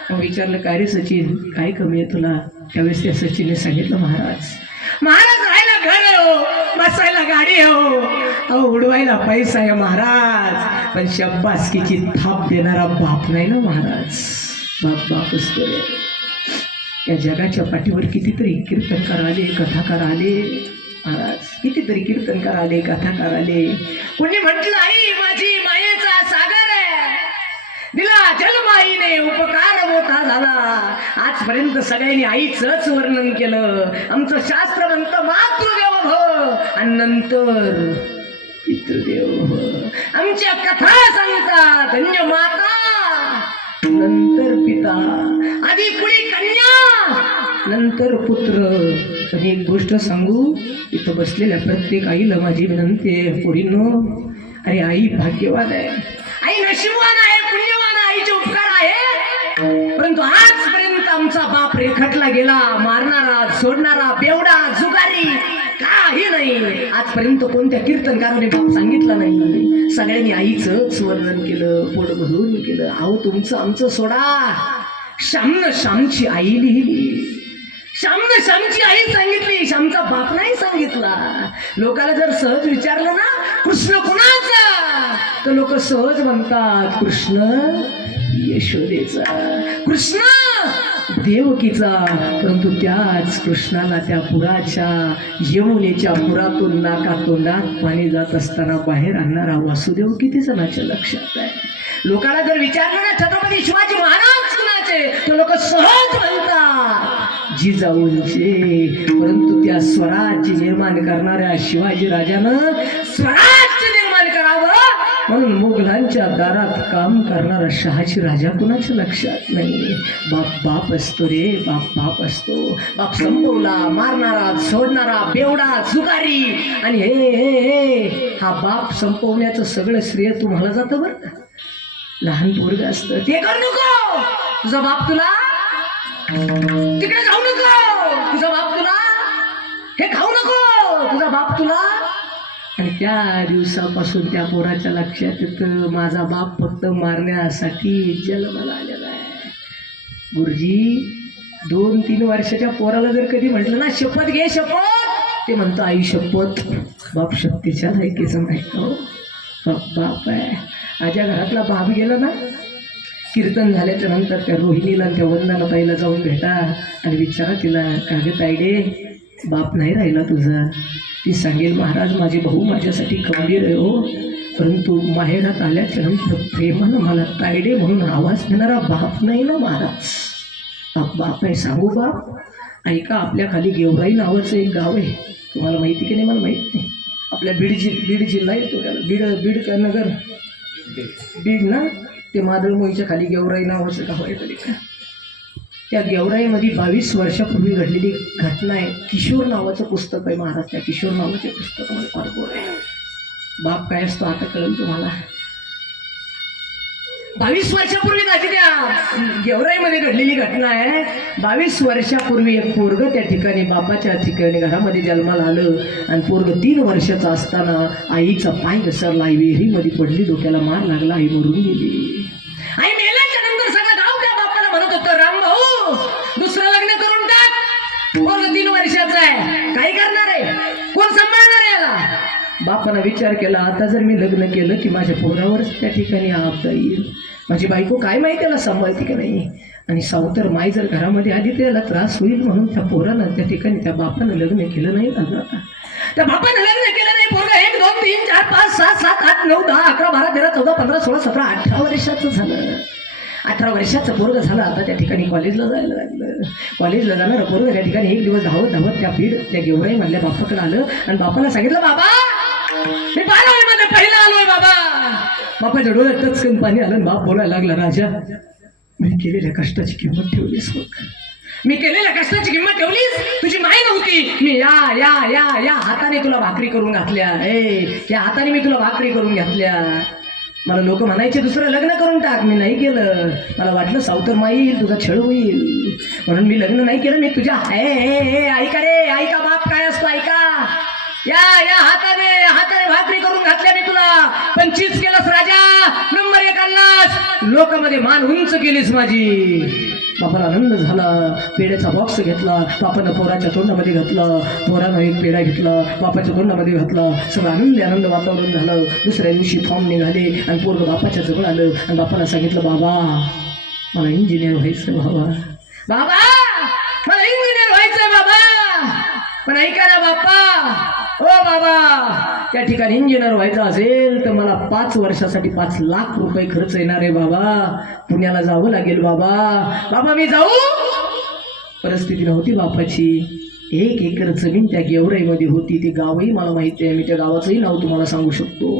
मग विचारलं, का रे सचिन काय कमी आहे तुला. त्यावेळेस त्या सचिनने सांगितलं, महाराज राहायला घर आहे हो, बसायला गाडी आहे हो, अहो उडवायला पैसा आहे महाराज, पण शब्बासकीची थाप देणारा बाप नाही ना महाराज. बाप असतो रे. या जगाच्या पाठीवर कितीतरी कीर्तनकार आले, कथाकार आले महाराज, कितीतरी कीर्तनकार आले, कथाकार आले. कोणी म्हटलं आई माझी मायेचा सागर आहे, दिला जलमाईने उपकार मोठा झाला. आजपर्यंत सगळ्यांनी आईचंच वर्णन केलं. आमचं शास्त्र म्हणतं मातृदेव भव आणि नंतर पितृदेव भव. आमच्या कथा सांगतात धन्य माता नंतर पिता, आधी पुढे कन्या नंतर पुत्र. पण एक गोष्ट सांगू, इथं बसलेल्या प्रत्येक आईला माझी विनंती आहे, पोरींनो, अरे आई भाग्यवान आहे, आई नशीबवान आहे, पुण्यवान आहे, आईचे उपकार आहे. परंतु आजपर्यंत आमचा बाप रेखटला गेला, मारणारा, सोडणारा, बेवडा, जुगारी काही नाही. आजपर्यंत कोणत्या कीर्तनकाराने बाप सांगितला नाही. सगळ्यांनी आईचंच वर्णन केलं, पोट भरून केलं. अहो तुमचं आमचं सोडा, श्यामनं श्यामची आई लिहिली, श्यामनं श्यामची आई सांगितली, श्यामचा बाप नाही सांगितला. लोकाला जर सहज विचारलं ना कृष्ण कुणाचा, तर लोक सहज म्हणतात कृष्ण यशोदेचा, कृष्ण देवकीचा. परंतु त्याच कृष्णाला त्या पुराच्या यमुनेच्या पुरातून नाकातोंडात पाणी जात असताना बाहेर आणणारा वासुदेव किती जणांच्या लक्षात आहे. लोकांना जर विचारलं ना छत्रपती शिवाजी महाराज कुणाचे, तर लोक सहज म्हणतात जिजाऊंचे. परंतु त्या स्वराज्य निर्माण करणाऱ्या शिवाजी राजानं स्वराज्य निर्माण करावं म्हणून मुघलांच्या दारात काम करणारा शहाजी राजा कुणाच्या लक्षात नाही. बाप असतो रे, बाप असतो. बाप संपवला, मारणारा, सोडणारा, बेवडा, जुगारी. आणि हे हा बाप संपवण्याचं सगळं श्रेय तुम्हाला जातं बरं का. लहान पोरग असतं ते करू नको, तुझा बाप तुला तिकडे जाऊ नको, तुझा बाप तुला हे खाऊ नको, तुझा बाप तुला. आणि त्या दिवसापासून त्या पोराच्या लक्षात येतं माझा बाप फक्त मारण्यासाठी जन्माला आलेला आहे. गुरुजी 2-3 वर्षाच्या पोराला जर कधी म्हटलं ना शपथ घे शपथ, ते म्हणतो आई शपथ. बाप शक्तीच्या लायकीचं नाही हो. बाप आहे. माझ्या घरातला बाप गेला ना, कीर्तन झाल्याच्या नंतर त्या रोहिणीला आणि त्या वंदनाताईला जाऊन भेटा आणि विचारा तिला, कागद तायडे बाप नाही राहिला तुझा. ती सांगेल महाराज माझे भाऊ माझ्यासाठी गंभीर आहे हो, परंतु माहेरात आल्याच्या नंतर प्रेमानं मला तायडे म्हणून आवाज देणारा बाप नाही ना महाराज. बाप आहे. सांगू बाप, ऐका, आपल्या खाली गेवराई नावाचं एक गाव आहे. तुम्हाला माहिती की नाही मला माहीत नाही. आपल्या बीड जिल्हा येतो त्याला, बीड का नगर, बीड ना, ते मादळमोईच्या खाली गेवराई नावाचं गाव आहे तरी का. त्या गेवराईमध्ये 22 वर्षापूर्वी घडलेली घटना आहे. किशोर नावाचं पुस्तक आहे महाराज, त्या किशोर नावाचे पुस्तक मला फार गोड आहे. बाप काय असतो आता कळेल तुम्हाला. 22 वर्षापूर्वी माझी त्या गेवराईमध्ये घडलेली घटना आहे. 22 वर्षापूर्वी एक पोरग त्या ठिकाणी बापाच्या ठिकाणी घरामध्ये जन्माला आलं आणि पोरग 3 वर्षाचा असताना आईचा पाय घसरला, आई विहिरीमध्ये पडली, डोक्याला मार लागला, आई मरून गेली. आई मेल्याच्या नंतर सगळं गाव त्या बापाला म्हणत होतं, राम भाऊ दुसरं लग्न करून टाक, पोरग 3 वर्षाचा आहे, काय करणार आहे, कोण सांभाळणार आहे याला. बापानं विचार केला, आता जर मी लग्न केलं की माझ्या पोरावरच त्या ठिकाणी आपदा येईल, माझी बायको काय माहिती त्याला सांभाळते की नाही, आणि सावतर माई जर घरामध्ये आली तर त्याला त्रास होईल, म्हणून त्या पोरानं त्या ठिकाणी त्या बापानं लग्न केलं नाही. त्या बापानं लग्न केलं नाही. पोरगा 1 2 3 4 5 6 7 8 9 10 11 12 13 14 15 16 17 18 वर्षाचं झालं. 18 वर्षाचं पोरग झालं. आता त्या ठिकाणी कॉलेजला जायला लागलं. कॉलेजला जाणारं पोरग त्या ठिकाणी एक दिवस धावत त्या त्या गेवराई मधल्या बापाकडे आलं आणि बापाला सांगितलं, बाबा मी पाहिलं माझं पहिलं आलोय बाबा. बापाच्या डोळ्यात टचकन पाणी आलं. बाप बोलायला लागला, राजा मी केलेल्या कष्टाची किंमत ठेवलीस बघ, मी केलेल्या कष्टाची किंमत ठेवलीस. तुझी माय नव्हती, मी या हाताने तुला भाकरी करून घातल्या, या हाताने मी तुला भाकरी करून घातल्या. मला लोक म्हणायचे दुसरं लग्न करून टाक, मी नाही केलं. मला वाटलं सावतर माई येईल, तुझा छळ होईल, म्हणून मी लग्न नाही केलं. मी तुझ्या ऐका रे, ऐका बाप काय असतो, ऐका. या हाताने भाकरी करून घातल्या मी तुला. 25 केलंस राजा, नंबर 1 आणलास, लोकांमध्ये मान उंच केलीस माझी. बापाला आनंद झाला. पेड्याचा बॉक्स घेतला, बापानं पोराच्या तोंडामध्ये घातलं, पोरानं एक पेढा घेतला, बापाच्या तोंडामध्ये घातला. सगळं आनंद वातावरण झालं. दुसऱ्या दिवशी फॉर्म निघाले आणि पोरग बापाच्या जवळ आलं आणि बापाला सांगितलं, बाबा मला इंजिनियर व्हायचं बाबा मला इंजिनियर व्हायचं बाबा. पण ऐका ना बाप्पा, ओ बाबा, त्या ठिकाणी इंजिनियर व्हायचं असेल तर मला 5 वर्षासाठी 5 लाख रुपये खर्च येणार आहे बाबा. पुण्याला जावं लागेल बाबा मी जाऊ. परिस्थिती नव्हती बापाची. 1 एकर जमीन त्या गेवराईमध्ये होती. ते गावही मला माहिती आहे, मी त्या गावाचंही नाव तुम्हाला सांगू शकतो.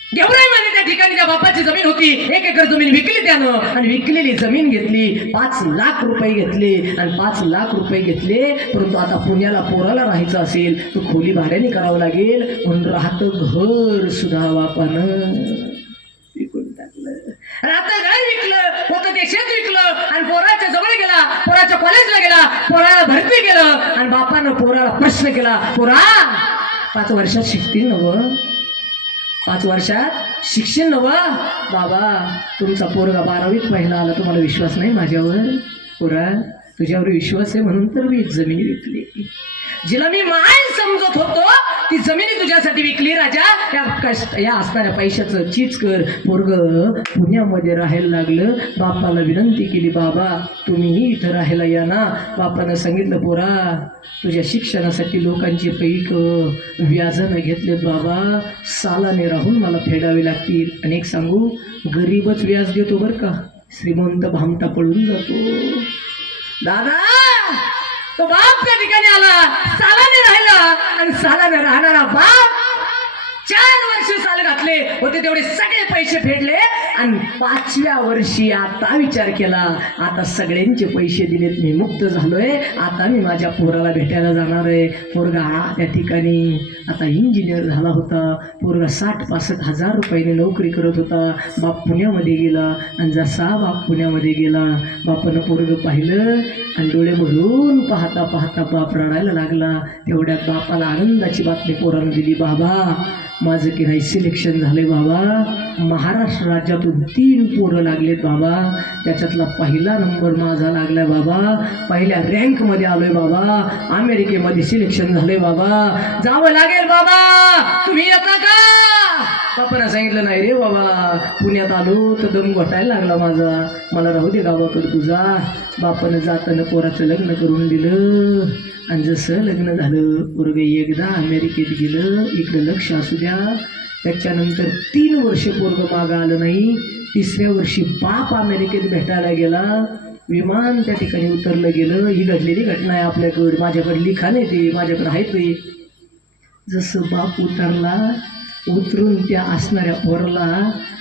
गेवराईमध्ये त्या ठिकाणी त्या बापाची जमीन होती. 1 एकर जमीन विकली त्यानं आणि विकलेली जमीन घेतली. 5 लाख रुपये घेतले आणि 5 लाख रुपये घेतले. परंतु आता पुण्याला पोराला राहायचं असेल तर खोली भाड्याने करावं लागेल, म्हणून राहतं घर सुद्धा बापानं विकून टाकलं. राहतं घर विकलं, होतं ते शेत विकलं आणि पोराच्या जवळ गेला, पोराच्या कॉलेजला गेला, पोराला भरती केलं आणि बापानं पोराला प्रश्न केला, पोरा 5 वर्षात शिकतील नवं, 5 वर्षात शिक्षण नवं. बाबा तुमचा पोरगा 12वीत पहिला आला, तुम्हाला विश्वास नाही माझ्यावर? पोरा तुझ्यावर विश्वास आहे म्हणून तर मी जमीन विकली. जिला मी माय समजत होतो ती जमिनी तुझ्यासाठी विकली राजा. या असणाऱ्या पैशाचं चीज कर. पोरग पुण्यामध्ये राहायला लागलं. बापाला विनंती केली, बाबा तुम्हीही इथं राहायला या ना. बापानं सांगितलं, पोरा तुझ्या शिक्षणासाठी लोकांचे पैक व्याजानं घेतलेत बाबा, सालाने राहून मला फेडावे लागतील. आणि एक सांगू, गरीबच व्याज देतो बरं का, श्रीमंत भामटा पळून जातो. दादा तो बाप त्या ठिकाणी आला, सालाने राहिला आणि सालाने राहणारा बाप 4 वर्ष साल घातले होते, तेवढे सगळे पैसे फेडले आणि 5व्या वर्षी आता विचार केला, आता सगळ्यांचे पैसे दिलेत, मी मुक्त झालोय, आता मी माझ्या पोराला भेटायला जाणार आहे. पोरगा त्या ठिकाणी आता इंजिनियर झाला होता. पोरगा 60-65 हजार रुपयाने नोकरी करत होता. बाप पुण्यामध्ये गेला आणि जसा बाप पुण्यामध्ये गेला, बापानं पोरग पाहिलं आणि डोळे भरून पाहता पाहता बाप रडायला लागला. तेवढ्यात बापाला आनंदाची बातमी पोरानं दिली, बाबा माझं की नाही सिलेक्शन झालंय बाबा, महाराष्ट्र राज्यातून 3 पोरं लागलेत बाबा. त्याच्यातला पहिला नंबर माझा लागलाय बाबा. पहिल्या रँक मध्ये आलोय बाबा. अमेरिकेमध्ये सिलेक्शन झालंय बाबा. जावं लागेल बाबा. तुम्ही येता का? बापानं सांगितलं नाही रे बाबा. पुण्यात आलो तर दम घोटायला लागला माझा. मला राहू दे गावाकडे तुझा. बापानं जाताना पोराचं लग्न करून दिलं. आणि जसं लग्न झालं पोरगं एकदा अमेरिकेत गेलं. इकडं लक्ष असू द्या. त्याच्यानंतर 3 वर्ष पोरगं मागं आलं नाही. 3ऱ्या वर्षी बाप अमेरिकेत भेटायला गेला. विमान त्या ठिकाणी उतरलं गेलं. ही घडलेली घटना आहे आपल्याकडं. माझ्याकडे लिखाण आहे ते, माझ्याकडे आहे ते. जसं बाप उतरला, उतरून त्या असणाऱ्या पोरला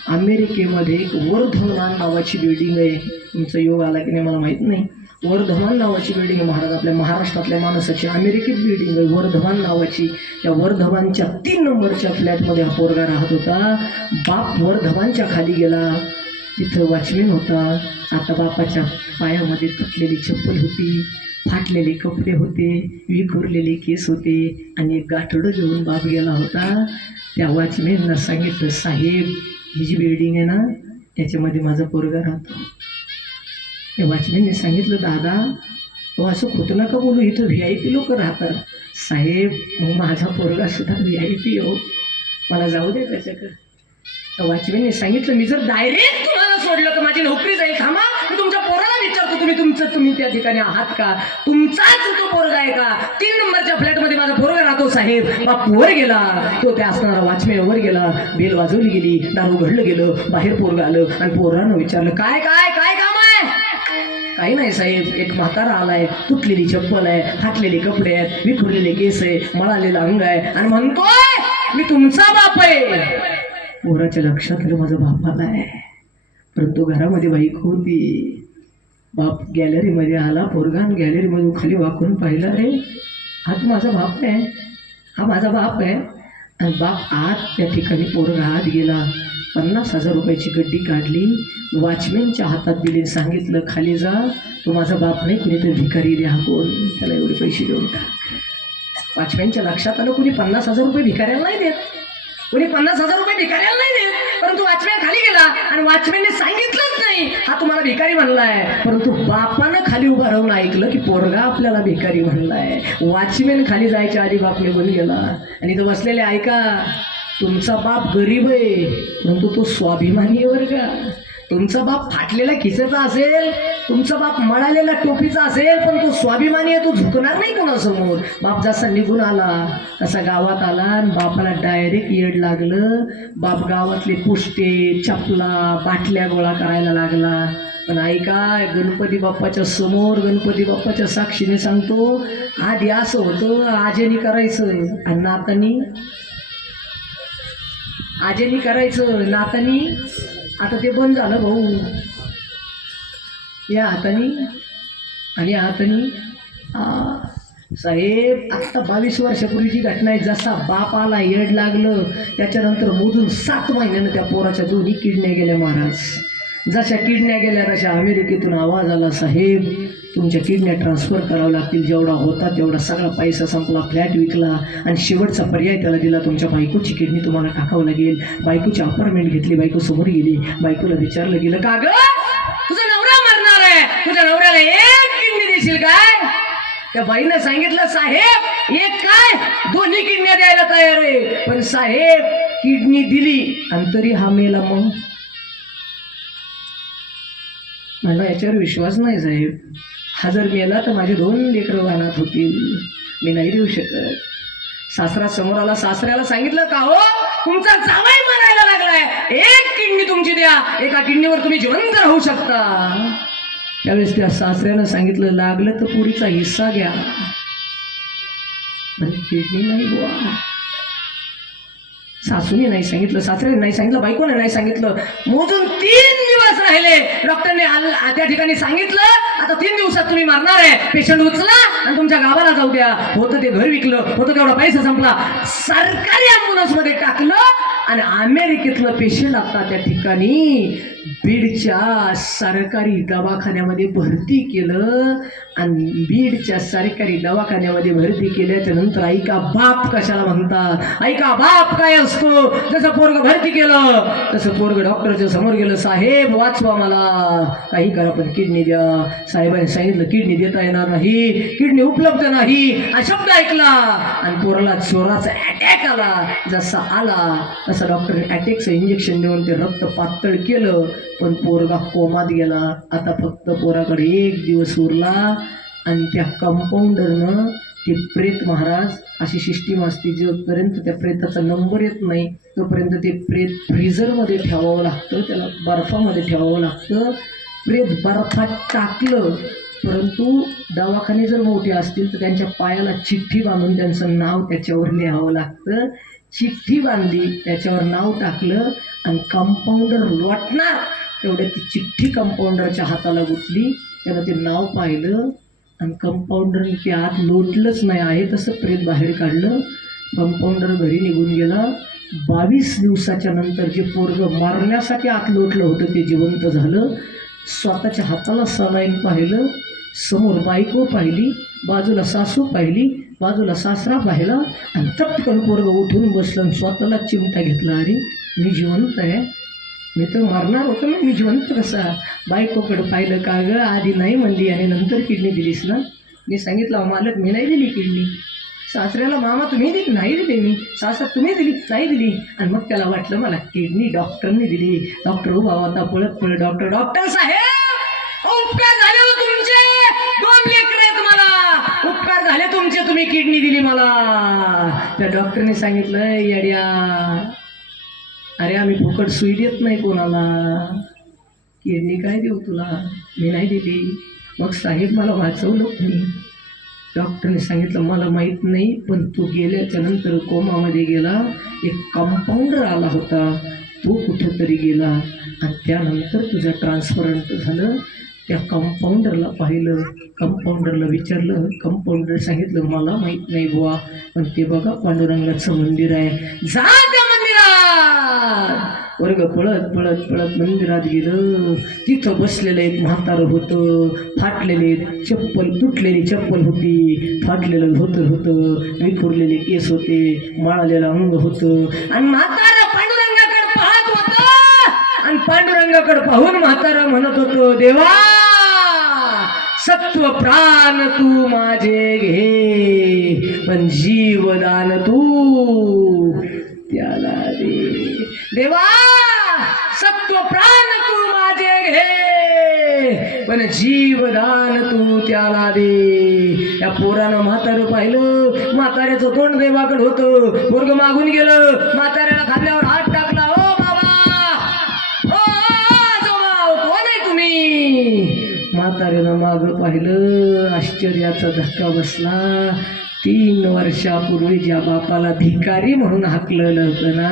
अमेरिकेमध्ये एक वर्धमान नावाची बिल्डिंग आहे. तुमचा योग आला की नाही मला माहीत नाही. वर्धमान नावाची बिल्डिंग आहे. महाराज आपल्या महाराष्ट्रातल्या माणसाची अमेरिकेत बिल्डिंग आहे वर्धमान नावाची. त्या वर्धमानच्या 3 नंबरच्या फ्लॅटमध्ये हा पोरगा राहत होता. बाप वर्धमानच्या खाली गेला. तिथं वॉचमॅन होता. आता बापाच्या पायामध्ये तुटलेली चप्पल होती, फाटलेले कपडे होते, विखुरलेले केस होते आणि एक गाठोडं घेऊन बाप गेला होता. त्या वॉचमॅननं सांगितलं, साहेब ही जी बिल्डिंग आहे ना त्याच्यामध्ये माझा पोरगा राहतो. त्या वॉचमॅनने सांगितलं, दादा तो असं खोटं नका बोलू, इथं VIP लोक राहतात. साहेब मग माझा पोरगा सुद्धा VIP हो, मला जाऊ दे त्याच्याकडे. त्या वॉचमॅनने सांगितलं, मी जर डायरेक्ट तुम्हाला सोडलं तर माझी नोकरी जाईल. थांबा, मी तुमच्या पोराला विचारतो, तुम्ही त्या ठिकाणी आहात का? तुमचाच तो पोरगा आहे का? 3 नंबरच्या फ्लॅटमध्ये माझा पोरगा राहतो साहेब. बाप वर गेला. तो त्या असणारा वॉचमॅन वर गेला. बेल वाजवली गेली. दारू घडलं गेलं. बाहेर पोरगा आलं आणि पोरानं विचारलं, काय काय काय काम आहे? काही नाही साहेब, एक म्हातारा आलाय, तुटलेली चप्पल आहे, फाटलेले कपडे आहेत, विखुरलेले केस आहे, मळालेलं अंग आहे आणि म्हणतोय मी तुमचा बाप आहे. पोराच्या लक्षात आलं माझा बाप आलाय. परंतु घरामध्ये बाईक होती. बाप गॅलरीमध्ये आला. पोरगा गॅलरीमध्ये खाली वाकून पाहिला, रे हा तर माझा बाप आहे, हा माझा बाप आहे. आणि बाप आत त्या ठिकाणी पोरगा आत गेला. 50,000 रुपयाची गड्डी काढली. वॉचमॅनच्या हातात दिली. सांगितलं, खाली जा, तो माझा बाप नाही, कुणीतरी भिकारी द्या, कोण त्याला एवढे पैसे देऊन टाक. वॉचमॅनच्या लक्षात आलं, कुणी 50,000 रुपये भिकाऱ्याला नाही देत, कुणी 50,000 रुपये भिकाऱ्याला नाही देत. परंतु वॉचमॅन खाली गेला आणि वॉचमॅनने सांगितलंच नाही हा तुम्हाला भिकारी म्हणलाय. परंतु बापानं खाली उभं राहून ऐकलं की पोरगा आपल्याला भिकारी म्हणलाय. वॉचमॅन खाली जायच्या आधी बाप निघून गेला. आणि इथं बसलेले ऐका, तुमचा बाप गरीब आहे परंतु तो स्वाभिमानी आहे बरं का. तुमचा बाप फाटलेला खिसेचा असेल, तुमचा बाप मळालेला टोपीचा असेल, पण तो स्वाभिमानी आहे, तो झुकणार नाही कोणासमोर. बाप जसा निघून आला तसा गावात आला आणि बापाला डायरेक्ट येड लागलं. बाप गावातले पुष्टे, चपला, बाटल्या गोळा करायला लागला. पण ऐका, गणपती बाप्पाच्या समोर, गणपती बाप्पाच्या साक्षीने सांगतो, आधी असं होतं, आजेनी करायचं आणि आजेनी करायचं, नातानी आता ते बंद झालं भाऊ. या हातानी आणि या हातानी. साहेब आत्ता 22 वर्षापूर्वीची घटना आहे. जसा बापाला येड लागलं त्याच्यानंतर मोजून 7 महिन्यानं त्या पोराच्या 2 किडन्या गेल्या महाराज. जशा किडन्या गेल्या तशा अमेरिकेतून आवाज आला, साहेब तुमच्या किडन्या ट्रान्सफर करावं लागतील. जेवढा होता तेवढा सगळा पैसा संपला, फ्लॅट विकला आणि शेवटचा पर्याय त्याला दिला, तुमच्या बायकोची किडनी तुम्हाला टाकावं लागेल. बायकोची अपॉइंटमेंट घेतली. बायको समोर गेली. बायकोला विचारलं गेलं, का ग तुझा नवरा मरणार आहे, तुझ्या नवऱ्याला 1 किडनी देशील काय? त्या बाईनं सांगितलं, साहेब 1 काय 2 किडन्या द्यायला तयार आहे. पण साहेब किडनी दिली आणि तरी हा मेला. मग मला याच्यावर विश्वास नाही साहेब. हा जर मेला तर माझे 2 लेकरं वाहनात होतील, मी नाही देऊ शकत. सासरा समोर आला. सासऱ्याला सांगितलं, का हो तुमचा जावई म्हणायला लागलाय 1 किडनी तुमची द्या, एका किडनीवर तुम्ही जिवंत राहू शकता. त्यावेळेस त्या सासऱ्यानं सांगितलं, लागलं तर पुरीचा हिस्सा घ्या पण किडनी नाही बुवा. सासूने नाही सांगितलं, सासऱ्याने नाही सांगितलं, बायकोने नाही सांगितलं. मोजून 3 दिवस राहिले. डॉक्टरने त्या ठिकाणी सांगितलं, आता 3 दिवसात तुम्ही मरणार आहे, पेशंट उचला आणि तुमच्या गावाला जाऊ द्या. होतं ते घर विकलं, होतं तेवढा पैसा संपला, सरकारी ॲम्ब्युलन्स मध्ये टाकलं आणि अमेरिकेतलं पेशंट आता त्या ठिकाणी बीडच्या सरकारी दवाखान्यामध्ये भरती केलं आणि बीडच्या सरकारी दवाखान्यामध्ये भरती केल्याच्या नंतर ऐका बाप कशाला म्हणतात, ऐका बाप काय असतो. जसं पोरग भरती केलं तसं पोरग डॉक्टरच्या समोर गेलं, साहेब वाचवा मला, काही करा पण किडनी द्या. साहेबांनी सांगितलं किडनी देता येणार नाही, किडनी उपलब्ध नाही हा शब्द ऐकला आणि पोराला जोराचा अटॅक आला. जसा आला तसं डॉक्टरने अटॅकचं इंजेक्शन देऊन ते रक्त पातळ केलं, पण पोरगा कोमात गेला. आता फक्त पोराकडे 1 दिवस उरला आणि त्या कंपाऊंडरनं ते प्रेत महाराज अशी सिस्टीम असते, जोपर्यंत त्या प्रेताचा नंबर येत नाही तोपर्यंत ते प्रेत फ्रीझरमध्ये ठेवावं लागतं, त्याला बर्फामध्ये ठेवावं लागतं. प्रेत बर्फात टाकलं, परंतु दवाखाने जर मोठे असतील तर त्यांच्या पायाला चिठ्ठी बांधून त्यांचं नाव त्याच्यावर लिहावं लागतं. चिठ्ठी बांधली, त्याच्यावर नाव टाकलं आणि कंपाऊंडर लोटणार तेवढ्या ती चिठ्ठी कंपाऊंडरच्या हाताला गुंतली. त्यानं ते नाव पाहिलं आणि कंपाऊंडरने ते आत लोटलंच नाही, आहे तसं प्रेत बाहेर काढलं. कंपाऊंडर घरी निघून गेला. 22 दिवसाच्या नंतर जे पोरगं मारण्यासाठी आत लोटलं होतं ते जिवंत झालं. स्वतःच्या हाताला सलाईन पाहिलं, समोर बायको पाहिली, बाजूला सासू पाहिली, बाजूला सासरा पाहिला आणि चटकन पोरगं उठून बसलं आणि स्वतःला चिमटा घेतला. अरे मी जिवंत आहे, मी तर मरणार होतो ना, मी जिवंत कसा. बायकोकडं पाहिलं, का गं आधी नाही म्हणली आणि नंतर किडनी दिलीस ना. मी सांगितलं मालक मी नाही दिली किडनी. सासऱ्याला मामा तुम्ही दिली, नाही दिली. मी सासरा तुम्ही दिली, नाही दिली. आणि मग त्याला वाटलं मला किडनी डॉक्टरने दिली. डॉक्टर उभा होता, पळत पळत डॉक्टर साहेब उपकार झाले हो तुमचे, 2 लेकरं आहेत मला, उपकार झाले तुमचे, तुम्ही किडनी दिली मला. त्या डॉक्टरने सांगितलं येड्या, अरे आम्ही फुकट सुई देत नाही कोणाला, किडनी काय देऊ तुला, मी नाही दिली. मग साहेब मला वाचवलं कोणी. डॉक्टरने सांगितलं मला माहीत नाही, पण तू गेल्याच्या नंतर कोमामध्ये गेला, एक कंपाऊंडर आला होता, तो कुठंतरी गेला आणि त्यानंतर तुझं ट्रान्सफरंट झालं. त्या कंपाऊंडरला पाहिलं, कंपाऊंडरला विचारलं, कंपाऊंडर सांगितलं मला माहीत नाही बुवा, पण ते बघा पांडुरंगाचं मंदिर आहे, जा त्या मंदिरात. वर्ग पळत पळत पळत मंदिरात गेलं. तिथं बसलेलं एक म्हातारं होतं, फाटलेले चप्पल, तुटलेली चप्पल होती, फाटलेलं धोतर होतं, विखुरलेले केस होते, माळालेलं अंग होतं आणि म्हातारं पांडुरंगाकडे पाहत होतं आणि पांडुरंगाकडे पाहून म्हातारं म्हणत होतं, देवा सत्व प्राण तू माझे घे, पण जीवदान तू त्याला दे. देवा सत्व प्राण तू माझे घे, पण जीवदान तू त्याला दे. या पोरानं म्हातारं पाहिलं, म्हाताऱ्याचं तोंड देवाकडे होतं. पोरग मागून गेलं, म्हाताऱ्याला खाल्ल्यावर हात टाकला, ओ बाबा, ओ आजोबा, कोण आहे तुम्ही. म्हाताऱ्यानं मागं पाहिलं, आश्चर्याचा धक्का बसला. 3 वर्षापूर्वी ज्या बापाला भिकारी म्हणून हाकलेलं होतं ना,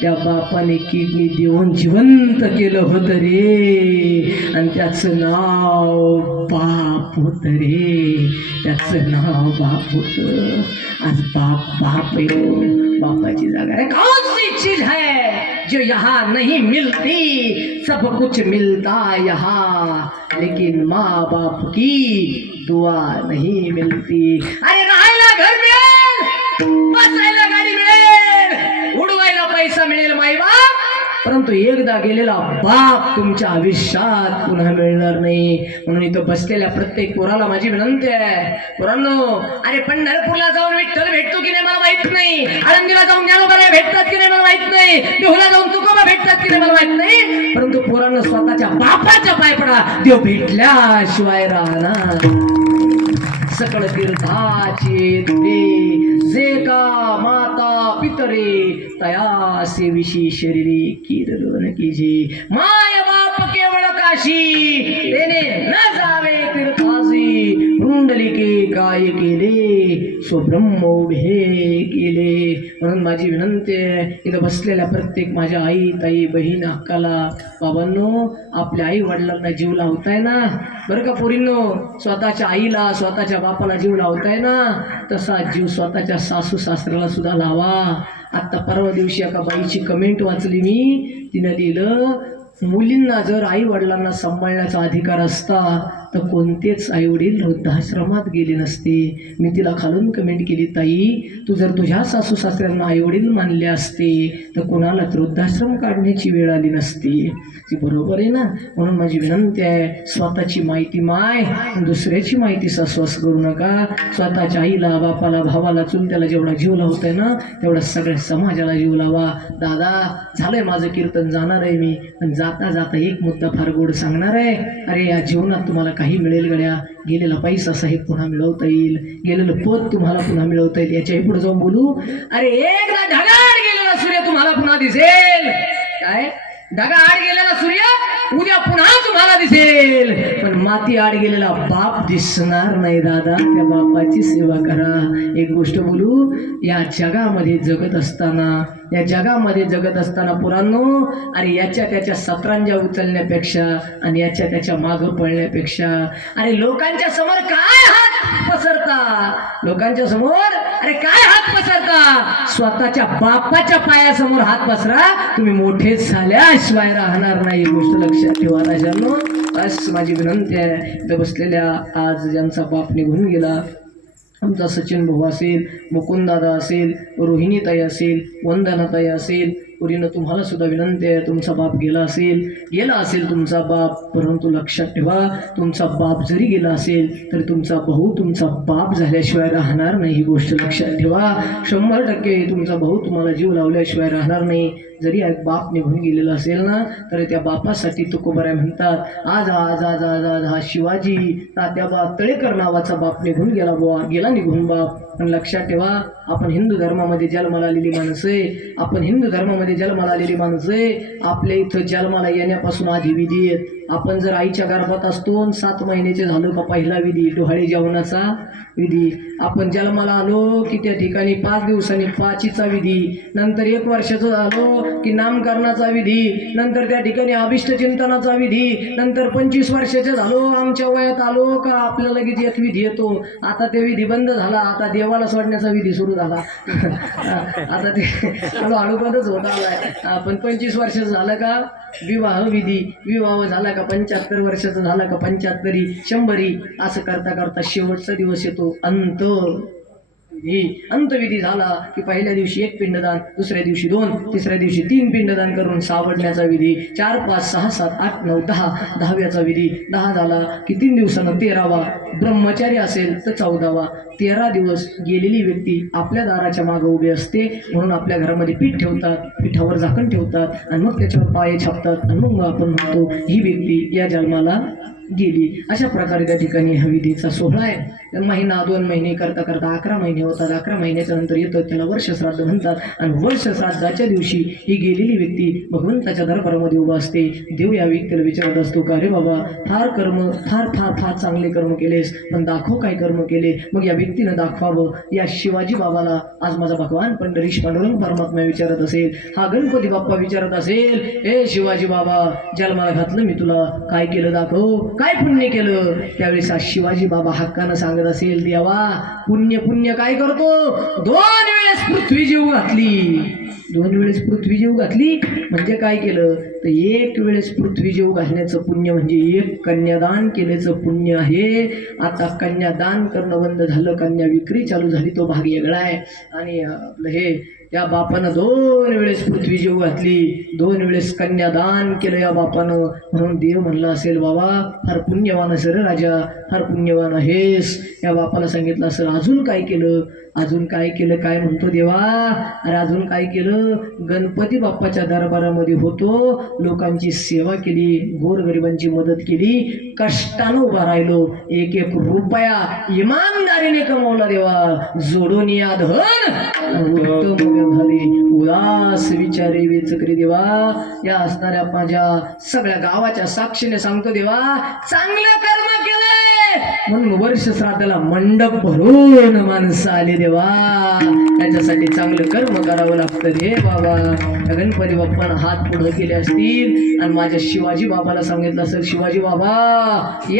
त्या बापाने किडनी देऊन जिवंत केलं होतं रे, आणि त्याचं नाव बाप होतं रे, त्याचं नाव बाप होतं. आज बाप येतो, बापाची जागा आहे. कौन सी चीज है जो यहाँ नहीं मिलती, सब कुछ मिलता यहाँ, लेकिन माँ बाप की दुआ नहीं मिलती. अरे राहायला घर मिळेल, बसायला गाडी मिळेल, उडवायला पैसा मिळेल माई बाप, परंतु एकदा गेलेला बाप तुमच्या आयुष्यात पुन्हा मिळणार नाही. म्हणून इथं बसलेल्या प्रत्येक पोराला माझी विनंती आहे, पोरांनो, अरे पंढरपूरला जाऊन विठ्ठल भेटतो की नाही मला माहित नाही, आळंदीला जाऊन ज्ञानोबा भेटतात की नाही मला माहित नाही, देहुला जाऊन तुकोबा भेटतात की नाही मला माहित नाही, परंतु पोरांनो स्वतःच्या बापाच्या पाय पडा, देव भेटल्याशिवाय राहणार. सकळ तीर्थाचे तुरे, जे का माता पितरे, तयासे विशी शरीरे कीर्तन कीजे. माय बाप केवळ काशी, तेने न जावे तीर्थासी, कुंडलिके काय केले, सो ब्रह्म उभे केले. म्हणून माझी विनंती आहे, इथं बसलेल्या प्रत्येक माझ्या आई, ताई, बहीण, अक्काला, बाबांनो, आपल्या आई वडिलांना जीव लावताय ना, बरं का पोरींनो, स्वतःच्या आईला, स्वतःच्या बापाला जीव लावताय ना, तसा जीव स्वतःच्या सासू सासऱ्याला सुद्धा लावा. आत्ता परवा दिवशी एका बाईची कमेंट वाचली मी, तिनं लिहिलं, मुलींना जर आई वडिलांना सांभाळण्याचा अधिकार असता तर कोणतेच आई वडील वृद्धाश्रमात गेले नसते. मी तिला खालून कमेंट केली, ताई तू जर तुझ्या सासू सासऱ्यांना आई वडील मानले असते तर कोणाला वृद्धाश्रम काढण्याची वेळ आली नसती. ती बरोबर आहे ना. म्हणून माझी विनंती आहे, स्वतःची माहिती माय, दुसऱ्याची माहिती सासवास करू नका. स्वतःच्या आईला बापाला भावाला चुलत्याला जेवढा जीव लावतोय ना तेवढा सगळ्या समाजाला जीव लावा. दादा झालंय माझं कीर्तन, जाणार आहे मी, पण जाता जाता एक मुद्दा फार गोड सांगणार आहे. अरे या जीवनात तुम्हाला काही मिळेल गड्या, गेलेला पैसा साहेब पुन्हा मिळवता येईल, गेलेलं पद तुम्हाला पुन्हा मिळवता येईल. याच्याही पुढे जाऊन बोलू. अरे एकदा ढगाळ गेलेला सूर्य तुम्हाला पुन्हा दिसेल. काय ढगा आड गेलेला सूर्य उद्या पुन्हा तुम्हाला दिसेल, पण माती आड गेलेला बाप दिसणार नाही. दादा त्या बापाची सेवा करा. एक गोष्ट बोलू, या जगामध्ये जगत असताना पुरांनो, अरे याच्या त्याच्या सतरांजा उचलण्यापेक्षा आणि याच्या त्याच्या मागं पळण्यापेक्षा, अरे लोकांच्या समोर काय हात पसरता, स्वतःच्या बापाच्या पायासमोर हात पसरा. तुम्ही मोठे झाल्याशिवाय राहणार नाही. गोष्ट लक्षात ठेवा राजांनो. बस माझी विनंती आहे, इथं बसलेल्या आज ज्यांचा बाप निघून गेला, आमचा सचिन भाऊ असेल, मुकुंदादा असेल, रोहिणीताई असेल, वंदनाताई असेल, पुरीनं तुम्हाला सुद्धा विनंती आहे, तुमचा बाप गेला असेल तुमचा बाप, परंतु लक्षात ठेवा, तुमचा बाप जरी गेला असेल तरी तुमचा भाऊ तुमचा बाप झाल्याशिवाय राहणार नाही. ही गोष्ट लक्षात ठेवा. 100% तुमचा भाऊ तुम्हाला जीव लावल्याशिवाय राहणार नाही. जरी एक बाप निघून गेलेला असेल ना तर त्या बापासाठी तुकोबऱ्या म्हणतात, आज आज आज आज आज हा शिवाजी तात्याबा तळेकर नावाचा बाप निघून गेला निघून बाप. पण लक्षात ठेवा, आपण हिंदू धर्मामध्ये जन्माला आलेली माणसं आहे. आपल्या इथं जन्माला येण्यापासून आधी विधी आहेत. आपण जर आईच्या गर्भात असतो 7 महिन्याचे झालो का पहिला विधी डोहाळी जेवणाचा विधी. आपण जन्माला आलो की त्या ठिकाणी 5 दिवसांनी पाचीचा विधी, नंतर 1 वर्षाचं झालो की नामकरणाचा विधी, नंतर त्या ठिकाणी अभिष्ट चिंतनाचा विधी, नंतर 25 वर्षाचे झालो आमच्या वयात आलो का आपल्याला लगेच एक विधी येतो. आता ते विधी बंद झाला, आता देवाला सोडण्याचा विधी सुरू झाला. आता ते हळूहळू बंदच होत आलाय. पण 25 वर्षाचं झालं का विवाह झाला का 75 वर्षाचा झाला का 75, 100, असं करता करता शेवटचा दिवस येतो अंतविधी झाला की पहिल्या दिवशी 1 पिंडदान, दुसऱ्या दिवशी 2, तिसऱ्या दिवशी 3 पिंडदान करून सावडण्याचा विधी, 4, 5, 6, 7, 8, 9, 10, 10व्याचा विधी. 10 झाला की 3 दिवसानं 13वा, ब्रह्मचारी असेल तर 14वा. 13 दिवस गेलेली व्यक्ती आपल्या दाराच्या मागे उभी असते, म्हणून आपल्या घरामध्ये पीठ ठेवतात, पिठावर झाकण ठेवतात आणि मग त्याच्यावर पाय छापतात आणि मग आपण म्हणतो ही व्यक्ती या जन्माला गेली. अशा प्रकारे त्या ठिकाणी हा विधीचा सोहळा आहे. महिना 2 महिने करता करता 11 महिने होतात. 11 महिन्याच्या नंतर येतं त्याला वर्षश्राद्ध म्हणतात. आणि वर्षश्राद्धाच्या दिवशी ही गेलेली व्यक्ती भगवंताच्या दरबारामध्ये उभा असते. देव या व्यक्तीला विचारत असतो का रे बाबा, फार चांगले कर्म केलेस, पण दाखव काय कर्म केले. मग या व्यक्तीनं दाखवावं. या शिवाजी बाबाला आज माझा भगवान पंढरीश पांडुरंग परमात्मा विचारत असेल, हा गणपती बाप्पा विचारत असेल, ए शिवाजी बाबा जन्माला घातलं मी तुला, काय केलं दाखव, काय पुण्य केलं. त्यावेळेस आज शिवाजी बाबा हक्कानं सांगत असेल, देवा पुण्य काय करतो, 2 वेळेस पृथ्वी जीव घातली. म्हणजे काय केलं तर 1 वेळेस पृथ्वी जीव घालण्याचं पुण्य म्हणजे 1 कन्यादान केल्याचं पुण्य आहे. आता कन्यादान करणं बंद झालं, कन्या विक्री चालू झाली, तो भाग वेगळा आहे. आणि आपलं हे या बापानं 2 वेळेस पृथ्वी जीव घातली, 2 वेळेस कन्यादान केलं या बापानं. म्हणून देव म्हणला असेल, बाबा फार पुण्यवान असेल रे राजा, फार पुण्यवान आहेस. या बापाला सांगितलं असेल, अजून काय केलं, काय म्हणतो देवा. अरे अजून काय केलं, गणपती बाप्पाच्या दरबारामध्ये होतो, लोकांची सेवा केली, गोरगरिबांची मदत केली, कष्टानं उभा राहिलो, 1-1 रुपया इमानदारीने कमवला देवा. जोडून या धन उत्तम झाले, उदास विचारे वेचकरी देवा. या असणाऱ्या माझ्या सगळ्या गावाच्या साक्षीने सांगतो देवा, चांगलं कर्म केलंय म्हणून वर्ष श्राद्धाला मंडप भरून माणसं आली देवा. त्याच्यासाठी चांगलं कर्म करावं लागतं रे बाबा. गणपती बाप्पानं हात पुढे केले असतील आणि माझ्या शिवाजी बाबाला सांगितलं असेल, शिवाजी बाबा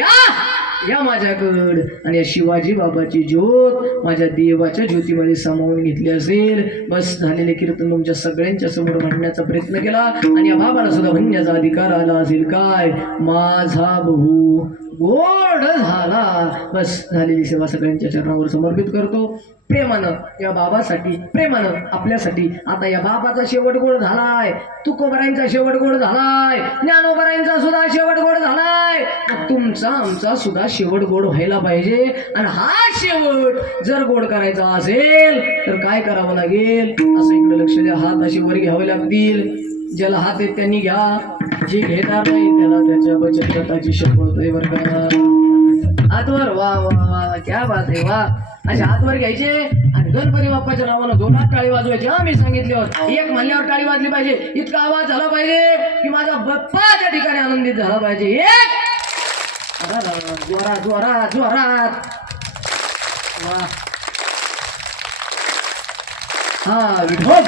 या माझ्याकडं, आणि या शिवाजी बाबाची ज्योत माझ्या देवाच्या ज्योतीमध्ये सामावून घेतली असेल. बस झालेले कीर्तन तुमच्या सगळ्यांच्या समोर म्हणण्याचा प्रयत्न केला आणि या बाबाला सुद्धा म्हणण्याचा अधिकार आला असेल. काय माझा बहू गोड झाला. बस झालेली सेवा सगळ्यांच्या चरणावर समर्पित करतो प्रेमानं या बाबासाठी, प्रेमानं आपल्यासाठी. आता या बाबाचा शेवट गोड झालाय, तुकोबरायांचा शेवट गोड झालाय, ज्ञानोबरायांचा सुद्धा शेवट गोड झालाय. तुमचा आमचा सुद्धा शेवट गोड व्हायला पाहिजे. आणि हा शेवट जर गोड करायचा असेल तर काय करावं लागेल, असं इकडे लक्ष द्या. हात असे वर घ्यावे लागतील. ज्याला हात आहेत त्यांनी घ्या, जे घेणार नाही त्याला त्याच्या बचत गटाची शपथ आहे बरं का. हातवर वा वा वा, क्या बात आहे वा. अशा हातवर घ्यायचे आणि गणपती बाप्पाच्या नावानं जोरात टाळी वाजवायची. मी सांगितल्यावर एक म्हणल्यावर टाळी वाजली पाहिजे. इतका आवाज झाला पाहिजे की माझा बाप्पा त्या ठिकाणी आनंदित झाला पाहिजे. एक जोरात जोरात जोरात वा. हा विठोबा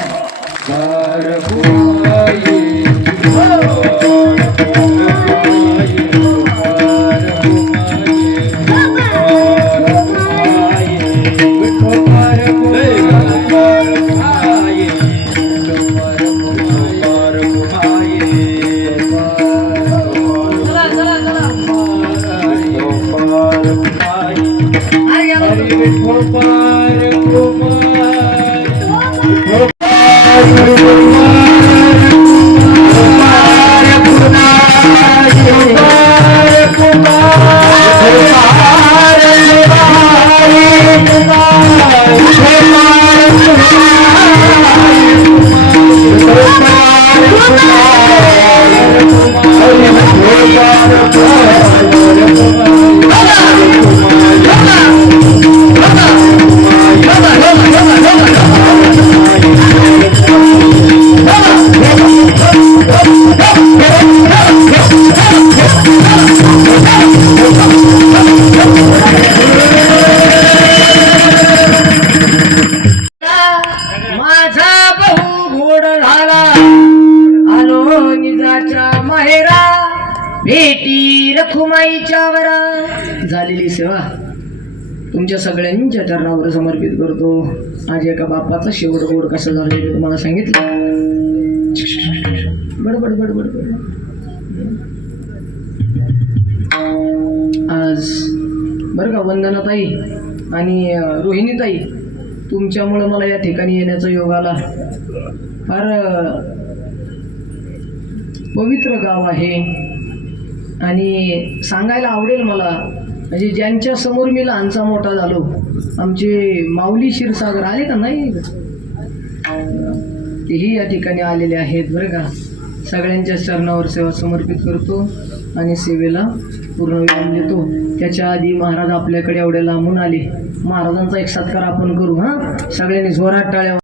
भेटी रखुमाईच्या वरा. झालेली सेवा तुमच्या सगळ्यांच्या चरणावर समर्पित करतो. आज एका बापाचा शेवट गोड कसं झालं हे तुम्हाला सांगितलं. बडबड बडबड बड. आज बरं का वंदनाताई आणि रोहिणीताई, तुमच्यामुळं मला या ठिकाणी येण्याचा योग आला. फार पवित्र गाव आहे आणि सांगायला आवडेल मला, म्हणजे ज्यांच्या समोर मी लहानचा मोठा झालो, आमचे माऊली क्षीरसागर आले का नाही, तेही या ठिकाणी आलेले आहेत बरं का. सगळ्यांच्या चरणावर सेवा समर्पित करतो आणि सेवेला पूर्ण विराम देतो. त्याच्या आधी महाराज आपल्याकडे एवढे लांबून आले, महाराजांचा एक सत्कार आपण करू. हां, सगळ्यांनी जोरात टाळ्या